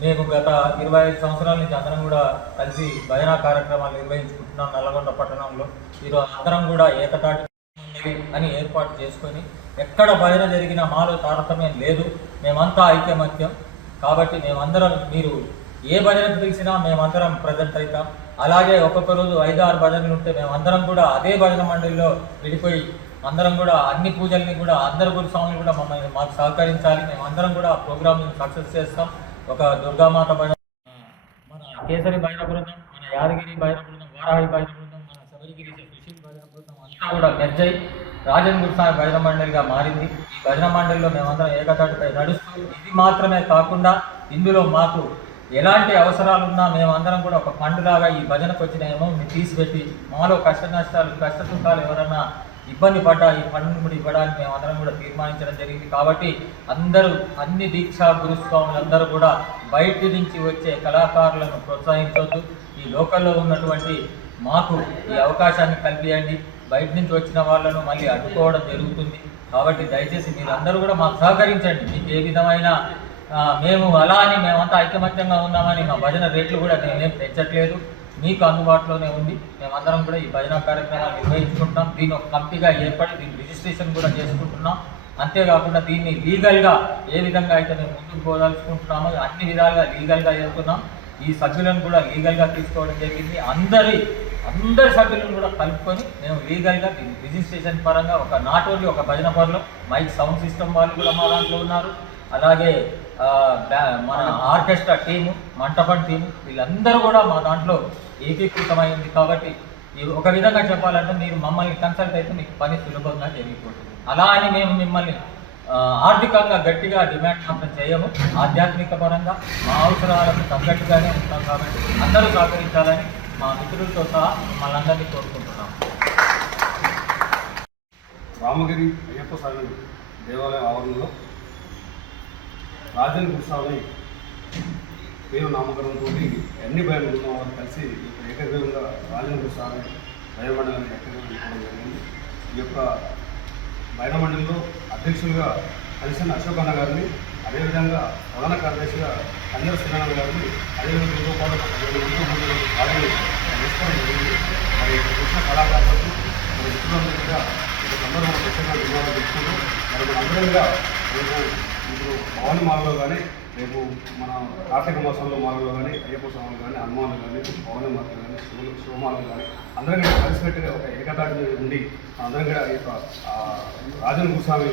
మేము గత 25 సంవత్సరాల నుంచి అందరం కూడా కలిసి భజన కార్యక్రమాలు నిర్వహించుకుంటున్నాం నల్లగొండ పట్టణంలో. ఈరోజు అందరం కూడా ఏకతాటి అని ఏర్పాటు చేసుకొని ఎక్కడ భజన జరిగినా మాలో తారతమ్యం లేదు, మేమంతా ఐకమత్యం. కాబట్టి మేమందరం మీరు ఏ భజనకు పిలిచినా మేమందరం ప్రజెంట్ అవుతాం. అలాగే ఒక్కొక్క రోజు 5-6 భజనలు ఉంటే మేమందరం కూడా అదే భజన మండలిలో విడిపోయి అందరం కూడా అన్ని పూజల్ని కూడా అందరు గురుస్వాములు కూడా మాకు సహకరించాలి. మేమందరం కూడా ఆ ప్రోగ్రామ్ని సక్సెస్ చేస్తాం. ఒక దుర్గామాత భజన, మన కేసరి భజన బృందం, మన యాదగిరి భజన బృందం, వారాహి భజన బృందం, మన శబరిగిరి సుశీల్ భజన బృందం అంతా కూడా మెర్జై రాజన్ గురుస్వామి భజన మండలిగా మారింది. ఈ భజన మండలిలో మేమందరం ఏకతాటిపై నడుస్తూ ఇది మాత్రమే కాకుండా ఇందులో మాకు ఎలాంటి అవసరాలున్నా మేమందరం కూడా ఒక ఫండ్ లాగా ఈ భజనకు వచ్చిన అమౌంట్ని తీసిపెట్టి మాలో కష్ట సుఖాలు ఎవరన్నా ఇబ్బంది పడ్డా ఈ ఫండ్ని కూడా ఇవ్వడానికి మేమందరం కూడా తీర్మానించడం జరిగింది. కాబట్టి అందరూ అన్ని దీక్షా గురుస్వాములందరూ కూడా బయట నుంచి వచ్చే కళాకారులను ప్రోత్సహించవద్దు. ఈ లోకల్లో ఉన్నటువంటి మాకు ఈ అవకాశాన్ని కల్పించండి. బయట నుంచి వచ్చిన వాళ్ళను మళ్ళీ అడ్డుకోవడం జరుగుతుంది. కాబట్టి దయచేసి మీరందరూ కూడా మాకు సహకరించండి. మీకు ఏ విధమైన మేము అలా అని మేమంతా ఐకమత్యంగా ఉన్నామని మా భజన రేట్లు కూడా మేమేం పెంచట్లేదు, మీకు అందుబాటులోనే ఉంది. మేమందరం కూడా ఈ భజన కార్యక్రమాలు నిర్వహించుకుంటున్నాం. దీన్ని ఒక కమిటీగా ఏర్పడి దీన్ని రిజిస్ట్రేషన్ కూడా చేసుకుంటున్నాం. అంతేకాకుండా దీన్ని లీగల్గా ఏ విధంగా అయితే మేము ముందుకు పోదలుచుకుంటున్నామో అన్ని విధాలుగా లీగల్గా చేస్తున్నాం. ఈ సభ్యులను కూడా లీగల్గా తీసుకోవడం జరిగింది. అందరి సభ్యులను కూడా కలుపుకొని మేము లీగల్గా దీన్ని రిజిస్ట్రేషన్ పరంగా ఒక నాట్ ఓన్లీ ఒక భజన పరులు మైక్ సౌండ్ సిస్టమ్ వాళ్ళు కూడా మా దాంట్లో ఉన్నారు. అలాగే మన ఆర్కెస్ట్రా టీము, మంటపం టీము వీళ్ళందరూ కూడా మా దాంట్లో ఏకీకృతమైంది. కాబట్టి ఒక విధంగా చెప్పాలంటే మీరు మమ్మల్ని కన్సల్ట్ అయితే మీకు పని సులభంగా జరిగిపోతుంది. అలా అని మేము మిమ్మల్ని ఆర్థికంగా గట్టిగా డిమాండ్ మాత్రం చేయము. ఆధ్యాత్మిక పరంగా మా అవసరాలకు తగ్గట్టుగానే ఉంటాం కాబట్టి అందరూ సహకరించాలని మా మిత్రులతో సహా మనందరినీ కోరుకుంటున్నాం. రామగిరి అయ్యప్ప స్వామి దేవాలయ ఆవరణలో రాజన్ గురుస్వామి పేరు నామకరణంతో అన్ని భయం ఉన్న వారు కలిసి ఏకగ్రీవంగా రాజన్ గురుస్వామి భయమండలిని ఏకగ్రీవం జరిగింది. ఈ యొక్క భైరమండలిలో అధ్యక్షులుగా కలిసిన అశోక్ అన్న గారిని, అదేవిధంగా ప్రధాన కార్యదర్శిగా కన్యర శ్రీనారాయణ గారిని, అదేవిధంగా ఇంకో పాటు వారిని తీసుకోవడం జరిగింది. మరి కృష్ణ కళాకారులకు మరి మిత్రులందరూ కూడా ఈ సందర్భంగా ప్రత్యేకంగా ధన్యవాదాలు తెలుసుకుంటూ మరి మనందరంగా రేపు ఇప్పుడు భవాని మాలలో కానీ రేపు మన కార్తీక మాసంలో మాలలో కానీ అయ్యప్ప స్వాములు కానీ హనుమానులు కానీ భవాని మాతలు కానీ శివమాలలు కానీ అందరం కూడా కలిసికట్టుగా ఒక ఏకతాటి మీద ఉండి అందరం కూడా ఈ యొక్క రాజన్ గురుస్వామి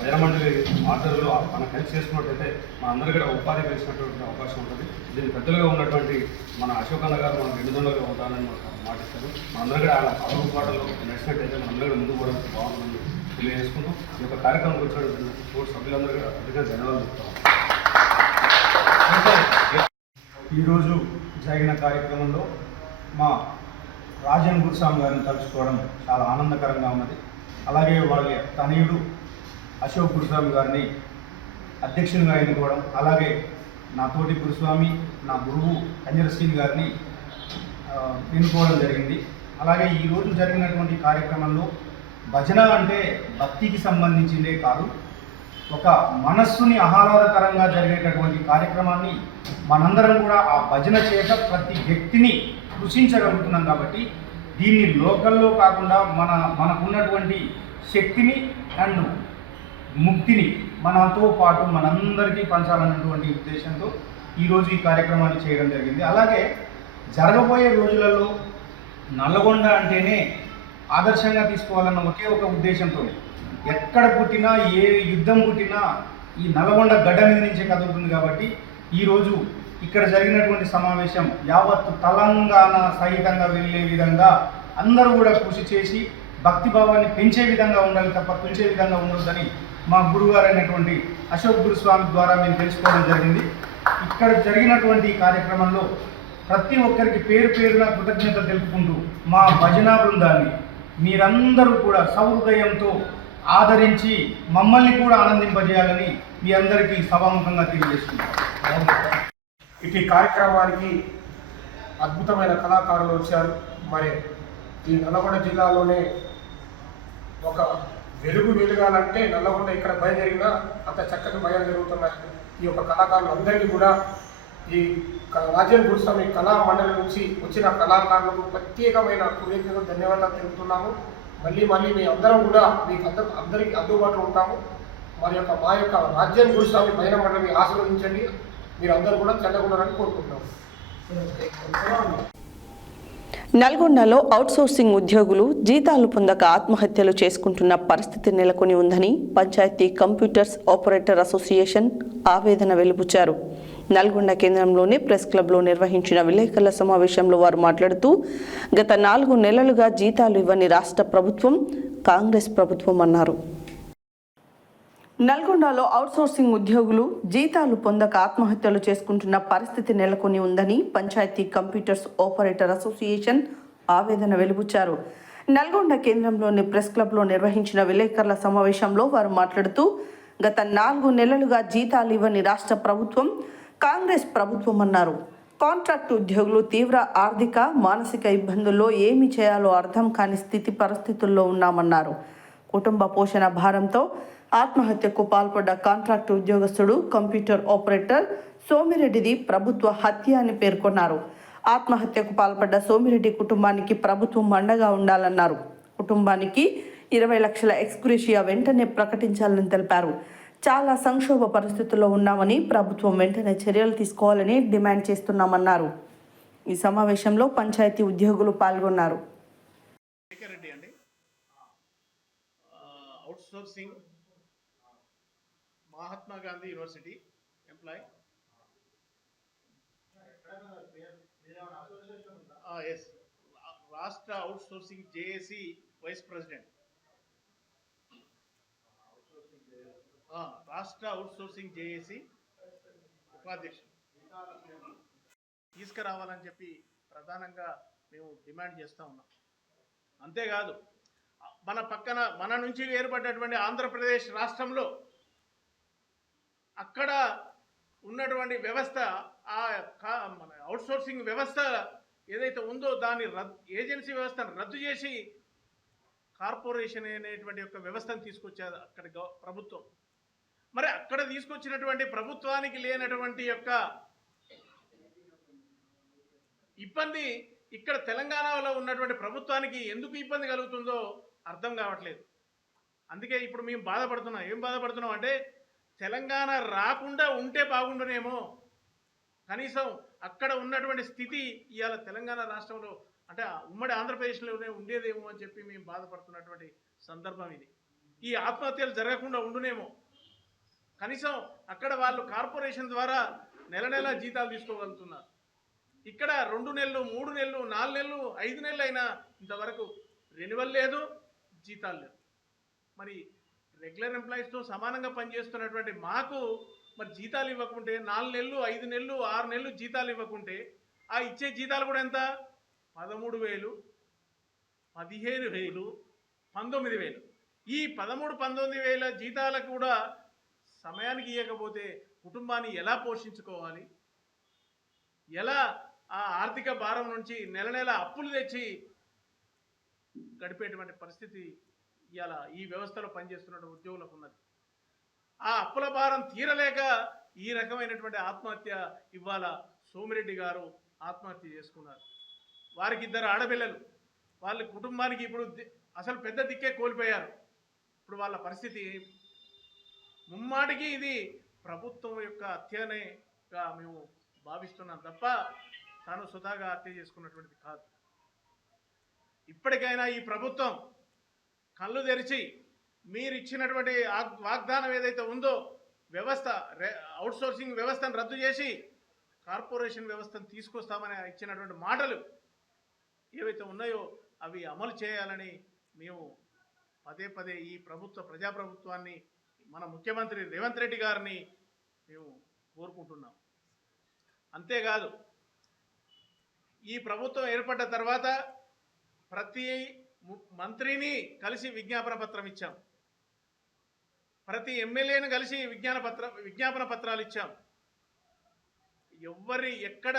భైరమండలి ఆధ్వర్యంలో మనం కలిసి చేసుకున్నట్టయితే మన అందరూ కూడా ఉపాధి కలిసినటువంటి అవకాశం ఉంటుంది. దీని పెద్దలుగా ఉన్నటువంటి మన అశోక్ అన్న గారు మనకు 2 దొండలుగా ఉంటానని మనకు మాటిస్తారు. మనందరూ కూడా ఆయన అవగాహనలో నడిచినట్టయితే మనందరూ కూడా ముందుకు పోవడానికి బాగుంటుందని తెలియజేసుకుంటూ ఈ యొక్క కార్యక్రమం వచ్చినటువంటి స్పోర్ట్స్ సభ్యులందరూ కూడా అధికంగా ధన్యవాదాలు చెప్తాం. ఈరోజు జరిగిన కార్యక్రమంలో మా రాజన్ గురుస్వామి గారిని తలుచుకోవడం చాలా ఆనందకరంగా ఉన్నది. అలాగే వాళ్ళ తనయుడు అశోక్ గురుస్వామి గారిని అధ్యక్షునిగా ఎన్నుకోవడం, అలాగే నా తోటి గురుస్వామి నా గురువు కన్యర శ్రీని గారిని ఎన్నుకోవడం జరిగింది. అలాగే ఈరోజు జరిగినటువంటి కార్యక్రమంలో భజన అంటే భక్తికి సంబంధించిందే కాదు, ఒక మనస్సుని ఆహ్లాదకరంగా జరిగేటటువంటి కార్యక్రమాన్ని మనందరం కూడా ఆ భజన చేత ప్రతి వ్యక్తిని కృషించగలుగుతున్నాం. కాబట్టి దీన్ని లోకల్లో కాకుండా మనకున్నటువంటి శక్తిని అండ్ ముక్తిని మనతో పాటు మనందరికీ పంచాలన్నటువంటి ఉద్దేశంతో ఈరోజు ఈ కార్యక్రమాన్ని చేయడం జరిగింది. అలాగే జరగబోయే రోజులలో నల్లగొండ అంటేనే ఆదర్శంగా తీసుకోవాలన్న ఒకే ఒక ఉద్దేశంతో ఎక్కడ పుట్టినా ఏ యుద్ధం పుట్టినా ఈ నల్గొండ గడ్డ మీద నుంచే కదులుతుంది. కాబట్టి ఈరోజు ఇక్కడ జరిగినటువంటి సమావేశం యావత్తు తెలంగాణ సహితంగా వెళ్ళే విధంగా అందరూ కూడా కృషి చేసి భక్తిభావాన్ని పెంచే విధంగా ఉండాలి తప్ప పెంచే విధంగా ఉండొద్దని మా గురుగారు అయినటువంటి అశోక్ గురుస్వామి ద్వారా మేము తెలుసుకోవడం జరిగింది. ఇక్కడ జరిగినటువంటి కార్యక్రమంలో ప్రతి ఒక్కరికి పేరు పేరున కృతజ్ఞత తెలుపుకుంటూ మా భజనా బృందాన్ని మీరందరూ కూడా సహృదయంతో ఆదరించి మమ్మల్ని కూడా ఆనందింపజేయాలని మీ అందరికీ సభాముఖంగా తెలియజేస్తున్నాం. ఇటు కార్యక్రమానికి అద్భుతమైన కళాకారులు వచ్చారు. మరి ఈ నల్లగొండ జిల్లాలోనే ఒక వెలుగాలంటే నల్లగొండ ఇక్కడ భయం జరిగినా అంత చక్కటి భయం జరుగుతున్నాయి. ఈ యొక్క కళాకారులు అందరికీ కూడా ఈ రాజన్ గురుస్వామి కళా మండలి నుంచి వచ్చిన కళాకారులకు ప్రత్యేకమైన కృతజ్ఞతలు ధన్యవాదాలు తెలుపుతున్నాము. మళ్ళీ మీ అందరం కూడా మీకు అందరికీ అందుబాటులో ఉంటాము. మా యొక్క రాజన్ గురుస్వామి భైరవ మండలిని ఆశీర్వదించండి. మీరు అందరూ కూడా చల్లగుండాలని కోరుకుంటున్నాము. నల్గొండలో అవుట్సోర్సింగ్ ఉద్యోగులు జీతాలు పొందక ఆత్మహత్యలు చేసుకుంటున్న పరిస్థితి నెలకొని ఉందని పంచాయతీ కంప్యూటర్స్ ఆపరేటర్ అసోసియేషన్ ఆవేదన వెలిబుచ్చారు. నల్గొండ కేంద్రంలోని ప్రెస్ క్లబ్లో నిర్వహించిన విలేకరుల సమావేశంలో వారు మాట్లాడుతూ గత 4 నెలలుగా జీతాలు ఇవ్వని రాష్ట్ర ప్రభుత్వం కాంగ్రెస్ ప్రభుత్వం అన్నారు. నల్గొండలో అవుట్సోర్సింగ్ ఉద్యోగులు జీతాలు పొందక ఆత్మహత్యలు చేసుకుంటున్న పరిస్థితి నెలకొని ఉందని పంచాయతీ కంప్యూటర్స్ ఆపరేటర్ అసోసియేషన్ ఆవేదన వెలిబుచ్చారు. నల్గొండ కేంద్రంలోని ప్రెస్ క్లబ్లో నిర్వహించిన విలేకరుల సమావేశంలో వారు మాట్లాడుతూ గత 4 నెలలుగా జీతాలు ఇవ్వని రాష్ట్ర ప్రభుత్వం కాంగ్రెస్ ప్రభుత్వం అన్నారు. కాంట్రాక్ట్ ఉద్యోగులు తీవ్ర ఆర్థిక మానసిక ఇబ్బందుల్లో ఏమి చేయాలో అర్థం కాని పరిస్థితుల్లో ఉన్నామన్నారు. కుటుంబ పోషణ భారంతో ఆత్మహత్యకు పాల్పడ్డ కాంట్రాక్ట్ ఉద్యోగస్తుడు కంప్యూటర్ ఆపరేటర్ సోమిరెడ్డిది ప్రభుత్వ హత్య అని పేర్కొన్నారు. ఆత్మహత్యకు పాల్పడ్డ సోమిరెడ్డి కుటుంబానికి ప్రభుత్వం అండగా ఉండాలన్నారు. కుటుంబానికి 20 లక్షల ఎక్స్గ్రేషియా వెంటనే ప్రకటించాలని తెలిపారు. చాలా సంక్షోభ పరిస్థితుల్లో ఉన్నామని ప్రభుత్వం వెంటనే చర్యలు తీసుకోవాలని డిమాండ్ చేస్తున్నామన్నారు. ఈ సమావేశంలో పంచాయతీ ఉద్యోగులు పాల్గొన్నారు. Outsourcing Mahatma Gandhi university employees రాష్ట్ర అవుట్సోర్సింగ్ జేఏసీ వైస్ ప్రెసిడెంట్ రాష్ట్ర అవుట్సోర్సింగ్ జేఏసీ ఉపాధ్యక్షుడు తీసుకురావాలని చెప్పి ప్రధానంగా మేము డిమాండ్ చేస్తూ ఉన్నాం. అంతేకాదు మన నుంచి వేరుపడ్డటువంటి ఆంధ్రప్రదేశ్ రాష్ట్రంలో అక్కడ ఉన్నటువంటి వ్యవస్థ మన అవుట్సోర్సింగ్ వ్యవస్థ ఏదైతే ఉందో దాన్ని ఏజెన్సీ వ్యవస్థను రద్దు చేసి కార్పొరేషన్ అనేటువంటి యొక్క వ్యవస్థను తీసుకొచ్చారు అక్కడ ప్రభుత్వం. మరి అక్కడ తీసుకొచ్చినటువంటి ప్రభుత్వానికి లేనటువంటి యొక్క ఇబ్బంది ఇక్కడ తెలంగాణలో ఉన్నటువంటి ప్రభుత్వానికి ఎందుకు ఇబ్బంది కలుగుతుందో అర్థం కావట్లేదు. అందుకే ఇప్పుడు మేము బాధపడుతున్నాం. ఏం బాధపడుతున్నాం అంటే తెలంగాణ రాకుండా ఉంటే బాగుండునేమో, కనీసం అక్కడ ఉన్నటువంటి స్థితి ఇవాళ తెలంగాణ రాష్ట్రంలో అంటే ఉమ్మడి ఆంధ్రప్రదేశ్లోనే ఉండేదేమో అని చెప్పి మేము బాధపడుతున్నటువంటి సందర్భం ఇది. ఈ ఆత్మహత్యలు జరగకుండా ఉండునేమో, కనీసం అక్కడ వాళ్ళు కార్పొరేషన్ ద్వారా నెల నెల జీతాలు తీసుకోగలుగుతున్నారు. ఇక్కడ 2 నెలలు 3 నెలలు 4 నెలలు 5 నెలలు అయినా ఇంతవరకు రెన్యువల్ లేదు, జీతాలు లేవు. మరి రెగ్యులర్ ఎంప్లాయీస్తో సమానంగా పనిచేస్తున్నటువంటి మాకు మరి జీతాలు ఇవ్వకుంటే 4 నెలలు 5 నెలలు 6 నెలలు జీతాలు ఇవ్వకుంటే ఆ ఇచ్చే జీతాలు కూడా ఎంత? 13,000, 15,000, 19,000. ఈ 13-19,000 జీతాలకు కూడా సమయానికి ఇవ్వకపోతే కుటుంబాన్ని ఎలా పోషించుకోవాలి? ఎలా ఆ ఆర్థిక భారం నుంచి నెల నెల అప్పులు తెచ్చి గడిపేటువంటి పరిస్థితి ఇవాళ ఈ వ్యవస్థలో పనిచేస్తున్న ఉద్యోగులకు ఉన్నది. ఆ అప్పుల భారం తీరలేక ఈ రకమైనటువంటి ఆత్మహత్య ఇవాళ సోమిరెడ్డి గారు ఆత్మహత్య చేసుకున్నారు. వారికి 2 ఆడపిల్లలు, వాళ్ళ కుటుంబానికి ఇప్పుడు అసలు పెద్ద దిక్కే కోల్పోయారు. ఇప్పుడు వాళ్ళ పరిస్థితి ముమ్మాటికి ఇది ప్రభుత్వం యొక్క హత్యనేగా మేము భావిస్తున్నాం తప్ప తాను సుధాగా హత్య చేసుకున్నటువంటిది కాదు. ఇప్పటికైనా ఈ ప్రభుత్వం కళ్ళు తెరిచి మీరు ఇచ్చినటువంటి వాగ్దానం ఏదైతే ఉందో వ్యవస్థ అవుట్సోర్సింగ్ వ్యవస్థను రద్దు చేసి కార్పొరేషన్ వ్యవస్థను తీసుకొస్తామని ఇచ్చినటువంటి మాటలు ఏవైతే ఉన్నాయో అవి అమలు చేయాలని మేము పదే పదే ఈ ప్రజాప్రభుత్వాన్ని మన ముఖ్యమంత్రి రేవంత్ రెడ్డి గారిని మేము కోరుకుంటున్నాం. అంతేకాదు ఈ ప్రభుత్వం ఏర్పడ్డ తర్వాత ప్రతి మంత్రిని కలిసి విజ్ఞాపన పత్రం ఇచ్చాం, ప్రతి ఎమ్మెల్యేను కలిసి విజ్ఞాపన పత్రాలు ఇచ్చాం. ఎక్కడ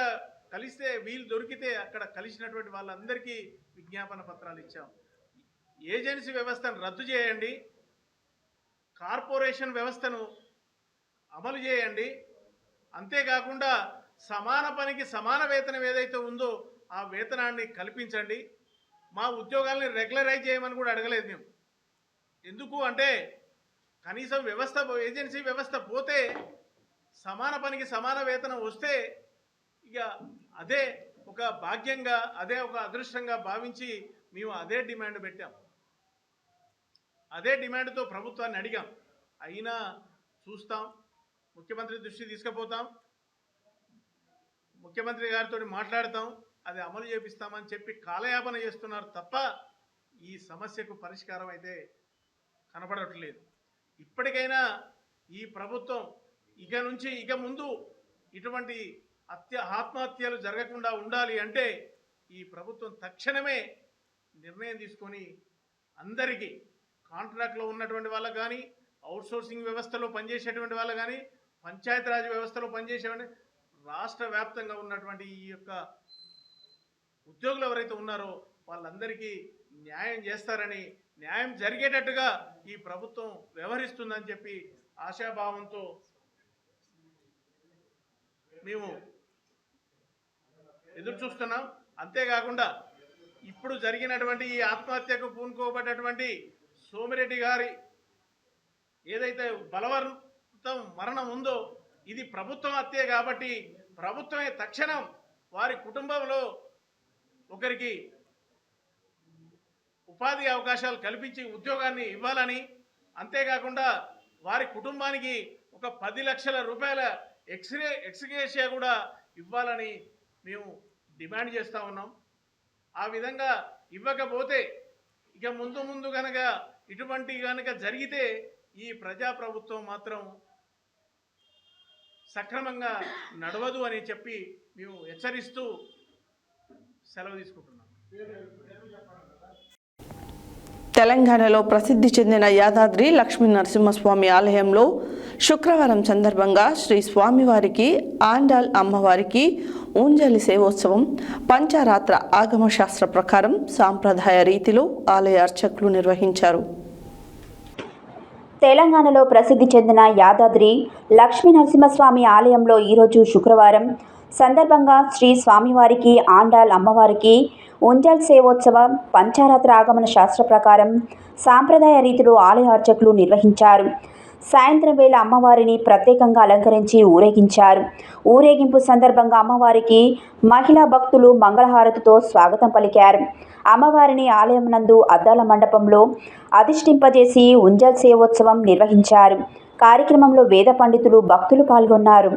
కలిస్తే వీలు దొరికితే అక్కడ కలిసినటువంటి వాళ్ళందరికీ విజ్ఞాపన పత్రాలు ఇచ్చాం. ఏజెన్సీ వ్యవస్థను రద్దు చేయండి, కార్పొరేషన్ వ్యవస్థను అమలు చేయండి, అంతేకాకుండా సమాన పనికి సమాన వేతనం ఏదైతే ఉందో ఆ వేతనాన్ని కల్పించండి. మా ఉద్యోగాల్ని రెగ్యులరైజ్ చేయమని కూడా అడగలేదు మేము. ఎందుకు అంటే కనీసం ఏజెన్సీ వ్యవస్థ పోతే సమాన పనికి సమాన వేతనం వస్తే ఇక అదే ఒక భాగ్యంగా, అదే ఒక అదృష్టంగా భావించి మేము అదే డిమాండ్ పెట్టాం. అదే డిమాండ్తో ప్రభుత్వాన్ని అడిగాం. అయినా చూస్తాం, ముఖ్యమంత్రి దృష్టి తీసుకుపోతాం, ముఖ్యమంత్రి గారితో మాట్లాడతాం, అది అమలు చేపిస్తామని చెప్పి కాలయాపన చేస్తున్నారు తప్ప ఈ సమస్యకు పరిష్కారం అయితే కనపడట్లేదు. ఇప్పటికైనా ఈ ప్రభుత్వం ఇక ముందు ఇటువంటి ఆత్మహత్యలు జరగకుండా ఉండాలి అంటే ఈ ప్రభుత్వం తక్షణమే నిర్ణయం తీసుకొని అందరికీ కాంట్రాక్ట్లో ఉన్నటువంటి వాళ్ళకు కానీ, అవుట్సోర్సింగ్ వ్యవస్థలో పనిచేసేటువంటి వాళ్ళు కానీ, పంచాయతీరాజ్ వ్యవస్థలో పనిచేసేటువంటి రాష్ట్ర వ్యాప్తంగా ఉన్నటువంటి ఈ యొక్క ఉద్యోగులు ఎవరైతే ఉన్నారో వాళ్ళందరికీ న్యాయం చేస్తారని, న్యాయం జరిగేటట్టుగా ఈ ప్రభుత్వం వ్యవహరిస్తుందని చెప్పి ఆశాభావంతో మేము ఎదురు చూస్తున్నాం. అంతేకాకుండా ఇప్పుడు జరిగినటువంటి ఈ ఆత్మహత్యకు పూనుకోబడ్డటువంటి సోమిరెడ్డి గారి ఏదైతే బలవంతం మరణం ఉందో ఇది ప్రభుత్వం హత్యే కాబట్టి ప్రభుత్వమే తక్షణం వారి కుటుంబంలో ఒకరికి ఉపాధి అవకాశాలు కల్పించి ఉద్యోగాన్ని ఇవ్వాలని, అంతేకాకుండా వారి కుటుంబానికి ఒక 10 లక్షల రూపాయల ఎక్స్గ్రేషియా కూడా ఇవ్వాలని మేము డిమాండ్ చేస్తూ ఉన్నాం. ఆ విధంగా ఇవ్వకపోతే ఇక ముందు కనుక ఇటువంటి కనుక జరిగితే ఈ ప్రజాప్రభుత్వం మాత్రం సక్రమంగా నడవదు అని చెప్పి మేము హెచ్చరిస్తూ సెలవు తీసుకుంటున్నాం. తెలంగాణలో ప్రసిద్ధి చెందిన యాదాద్రి లక్ష్మీ నరసింహస్వామి ఆలయంలో శుక్రవారం సందర్భంగా శ్రీ స్వామివారికి ఆండాల్ అమ్మవారికి ఊంజలి సేవోత్సవం పంచారాత్ర ఆగమ శాస్త్ర ప్రకారం సాంప్రదాయ రీతిలో ఆలయ అర్చకులు నిర్వహించారు. తెలంగాణలో ప్రసిద్ధి చెందిన యాదాద్రి లక్ష్మీ నరసింహస్వామి ఆలయంలో ఈరోజు శుక్రవారం సందర్భంగా శ్రీ స్వామివారికి ఆండాల్ అమ్మవారికి ఉంజల్ సేవోత్సవ పంచారాత్ర ఆగమన శాస్త్ర ప్రకారం సాంప్రదాయ రీతిలో ఆలయ అర్చకులు నిర్వహించారు. సాయంత్రం వేళ అమ్మవారిని ప్రత్యేకంగా అలంకరించి ఊరేగించారు. ఊరేగింపు సందర్భంగా అమ్మవారికి మహిళా భక్తులు మంగళహారతితో స్వాగతం పలికారు. అమ్మవారిని ఆలయం నందు అద్దాల మండపంలో అధిష్ఠింపజేసి ఉంజల్ సేవోత్సవం నిర్వహించారు. కార్యక్రమంలో వేద పండితులు భక్తులు పాల్గొన్నారు.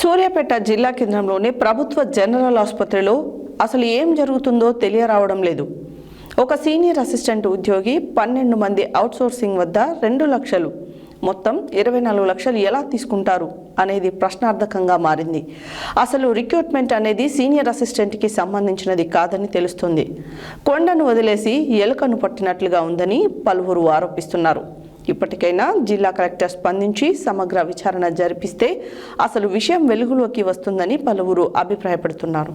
సూర్యాపేట జిల్లా కేంద్రంలోని ప్రభుత్వ జనరల్ ఆసుపత్రిలో అసలు ఏం జరుగుతుందో తెలియరావడం లేదు. ఒక సీనియర్ అసిస్టెంట్ ఉద్యోగి 12 మంది అవుట్సోర్సింగ్ వద్ద 2 లక్షలు మొత్తం 24 లక్షలు ఎలా తీసుకుంటారు అనేది ప్రశ్నార్థకంగా మారింది. అసలు రిక్రూట్మెంట్ అనేది సీనియర్ అసిస్టెంట్కి సంబంధించినది కాదని తెలుస్తుంది. కొండను వదిలేసి ఎలుకను పట్టినట్లుగా ఉందని పలువురు ఆరోపిస్తున్నారు. ఇప్పటికైనా జిల్లా కలెక్టర్ స్పందించి సమగ్ర విచారణ జరిపిస్తే అసలు విషయం వెలుగులోకి వస్తుందని పలువురు అభిప్రాయపడుతున్నారు.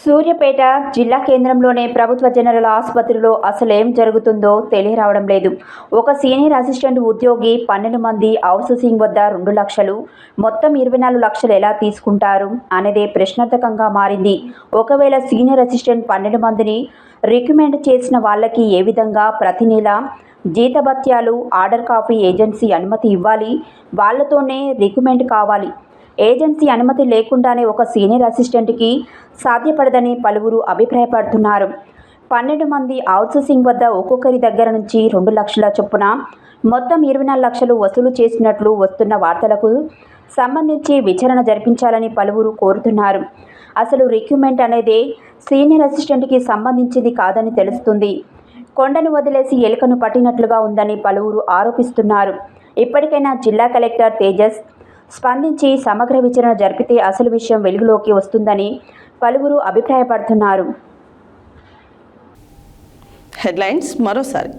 సూర్యాపేట జిల్లా కేంద్రంలోనే ప్రభుత్వ జనరల్ ఆసుపత్రిలో అసలేం జరుగుతుందో తెలియరావడం లేదు. ఒక సీనియర్ అసిస్టెంట్ ఉద్యోగి 12 మంది అవుట్సోర్సింగ్ వద్ద 2 లక్షలు మొత్తం 24 లక్షలు ఎలా తీసుకుంటారు అనేదే ప్రశ్నార్థకంగా మారింది. ఒకవేళ సీనియర్ అసిస్టెంట్ 12 మందిని రికమెండ్ చేసిన వాళ్ళకి ఏ విధంగా ప్రతి నెల జీతభత్యాలు, ఆర్డర్ కాపీ ఏజెన్సీ అనుమతి ఇవ్వాలి, వాళ్లతోనే రిక్రూట్మెంట్ కావాలి. ఏజెన్సీ అనుమతి లేకుండానే ఒక సీనియర్ అసిస్టెంట్కి సాధ్యపడదని పలువురు అభిప్రాయపడుతున్నారు. 12 మంది అవుట్సోర్సింగ్ వద్ద ఒక్కొక్కరి దగ్గర నుంచి 2 లక్షల చొప్పున మొత్తం 24 లక్షలు వసూలు చేసినట్లు వస్తున్న వార్తలకు సంబంధించి విచారణ జరిపించాలని పలువురు కోరుతున్నారు. అసలు రిక్రూట్మెంట్ అనేది సీనియర్ అసిస్టెంట్కి సంబంధించింది కాదని తెలుస్తుంది. కొండను వదిలేసి ఎలుకను పట్టినట్లుగా ఉందని పలువురు ఆరోపిస్తున్నారు. ఇప్పటికైనా జిల్లా కలెక్టర్ తేజస్ స్పందించి సమగ్ర విచారణ జరిపితే అసలు విషయం వెలుగులోకి వస్తుందని పలువురు అభిప్రాయపడుతున్నారు. హెడ్లైన్స్ మరోసారి.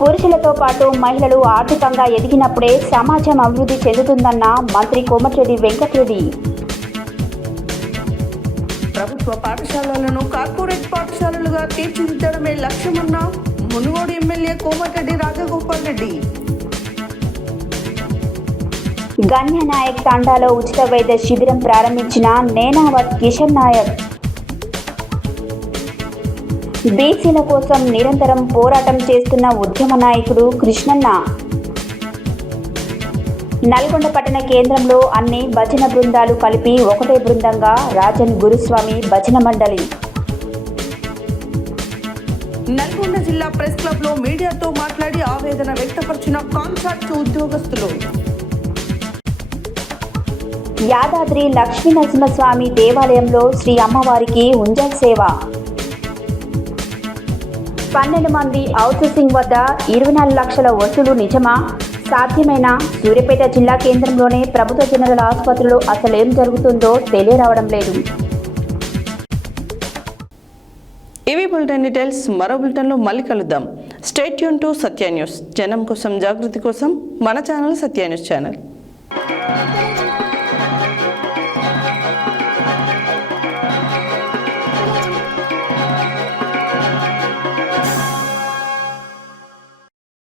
పురుషులతో పాటు మహిళలు ఆర్థికంగా ఎదిగినప్పుడే సమాజం అభివృద్ధి చెందుతుందన్న మంత్రి కోమటిరెడ్డి వెంకటరెడ్డి. ప్రభుత్వ పాఠశాలలను కార్పొరేట్ పాఠశాలలుగా తీర్చిదిద్దడమే లక్ష్యమన్న మునుగోడు ఎమ్మెల్యే కోమటిరెడ్డి రాజగోపాల్ రెడ్డి. గణ్యనాయక్ తాండాలో ఉచిత వైద్య శిబిరం ప్రారంభించిన నేనావత్ కిషన్ నాయక్. బీసీల కోసం నిరంతరం పోరాటం చేస్తున్న ఉద్యమ నాయకుడు కృష్ణన్న. నల్గొండ పట్టణ కేంద్రంలో అన్ని భజన బృందాలు కలిపి ఒకటే బృందంగా రాజన్ గురుస్వామి భజన మండలి. నల్గొండ జిల్లా ప్రెస్ క్లబ్లో మీడియాతో మాట్లాడి ఆవేదన వ్యక్తపరిచిన కాంట్రాక్ట్ ఉద్యోగస్తులు. యాదాద్రి లక్ష్మీ నరసింహస్వామి దేవాలయంలో శ్రీ అమ్మవారికి ఉంజల్ సేవ. 12 మంది అవుట్సోర్సింగ్ వద్ద 24 లక్షల వసూలు నిజమా? సాధ్యమేనా? సూర్యాపేట జిల్లా కేంద్రంలోనే ప్రభుత్వ జనరల్ ఆసుపత్రిలో అసలేం జరుగుతుందో తెలియరావడం లేదు. ఇవి బులెటిన్ డీటెయిల్స్. మరో బులెటిన్లో మళ్ళీ కలుద్దాం. Stay tune to Satya news. జనం కోసం, జాగృతి కోసం మన ఛానల్ సత్య న్యూస్ ఛానల్.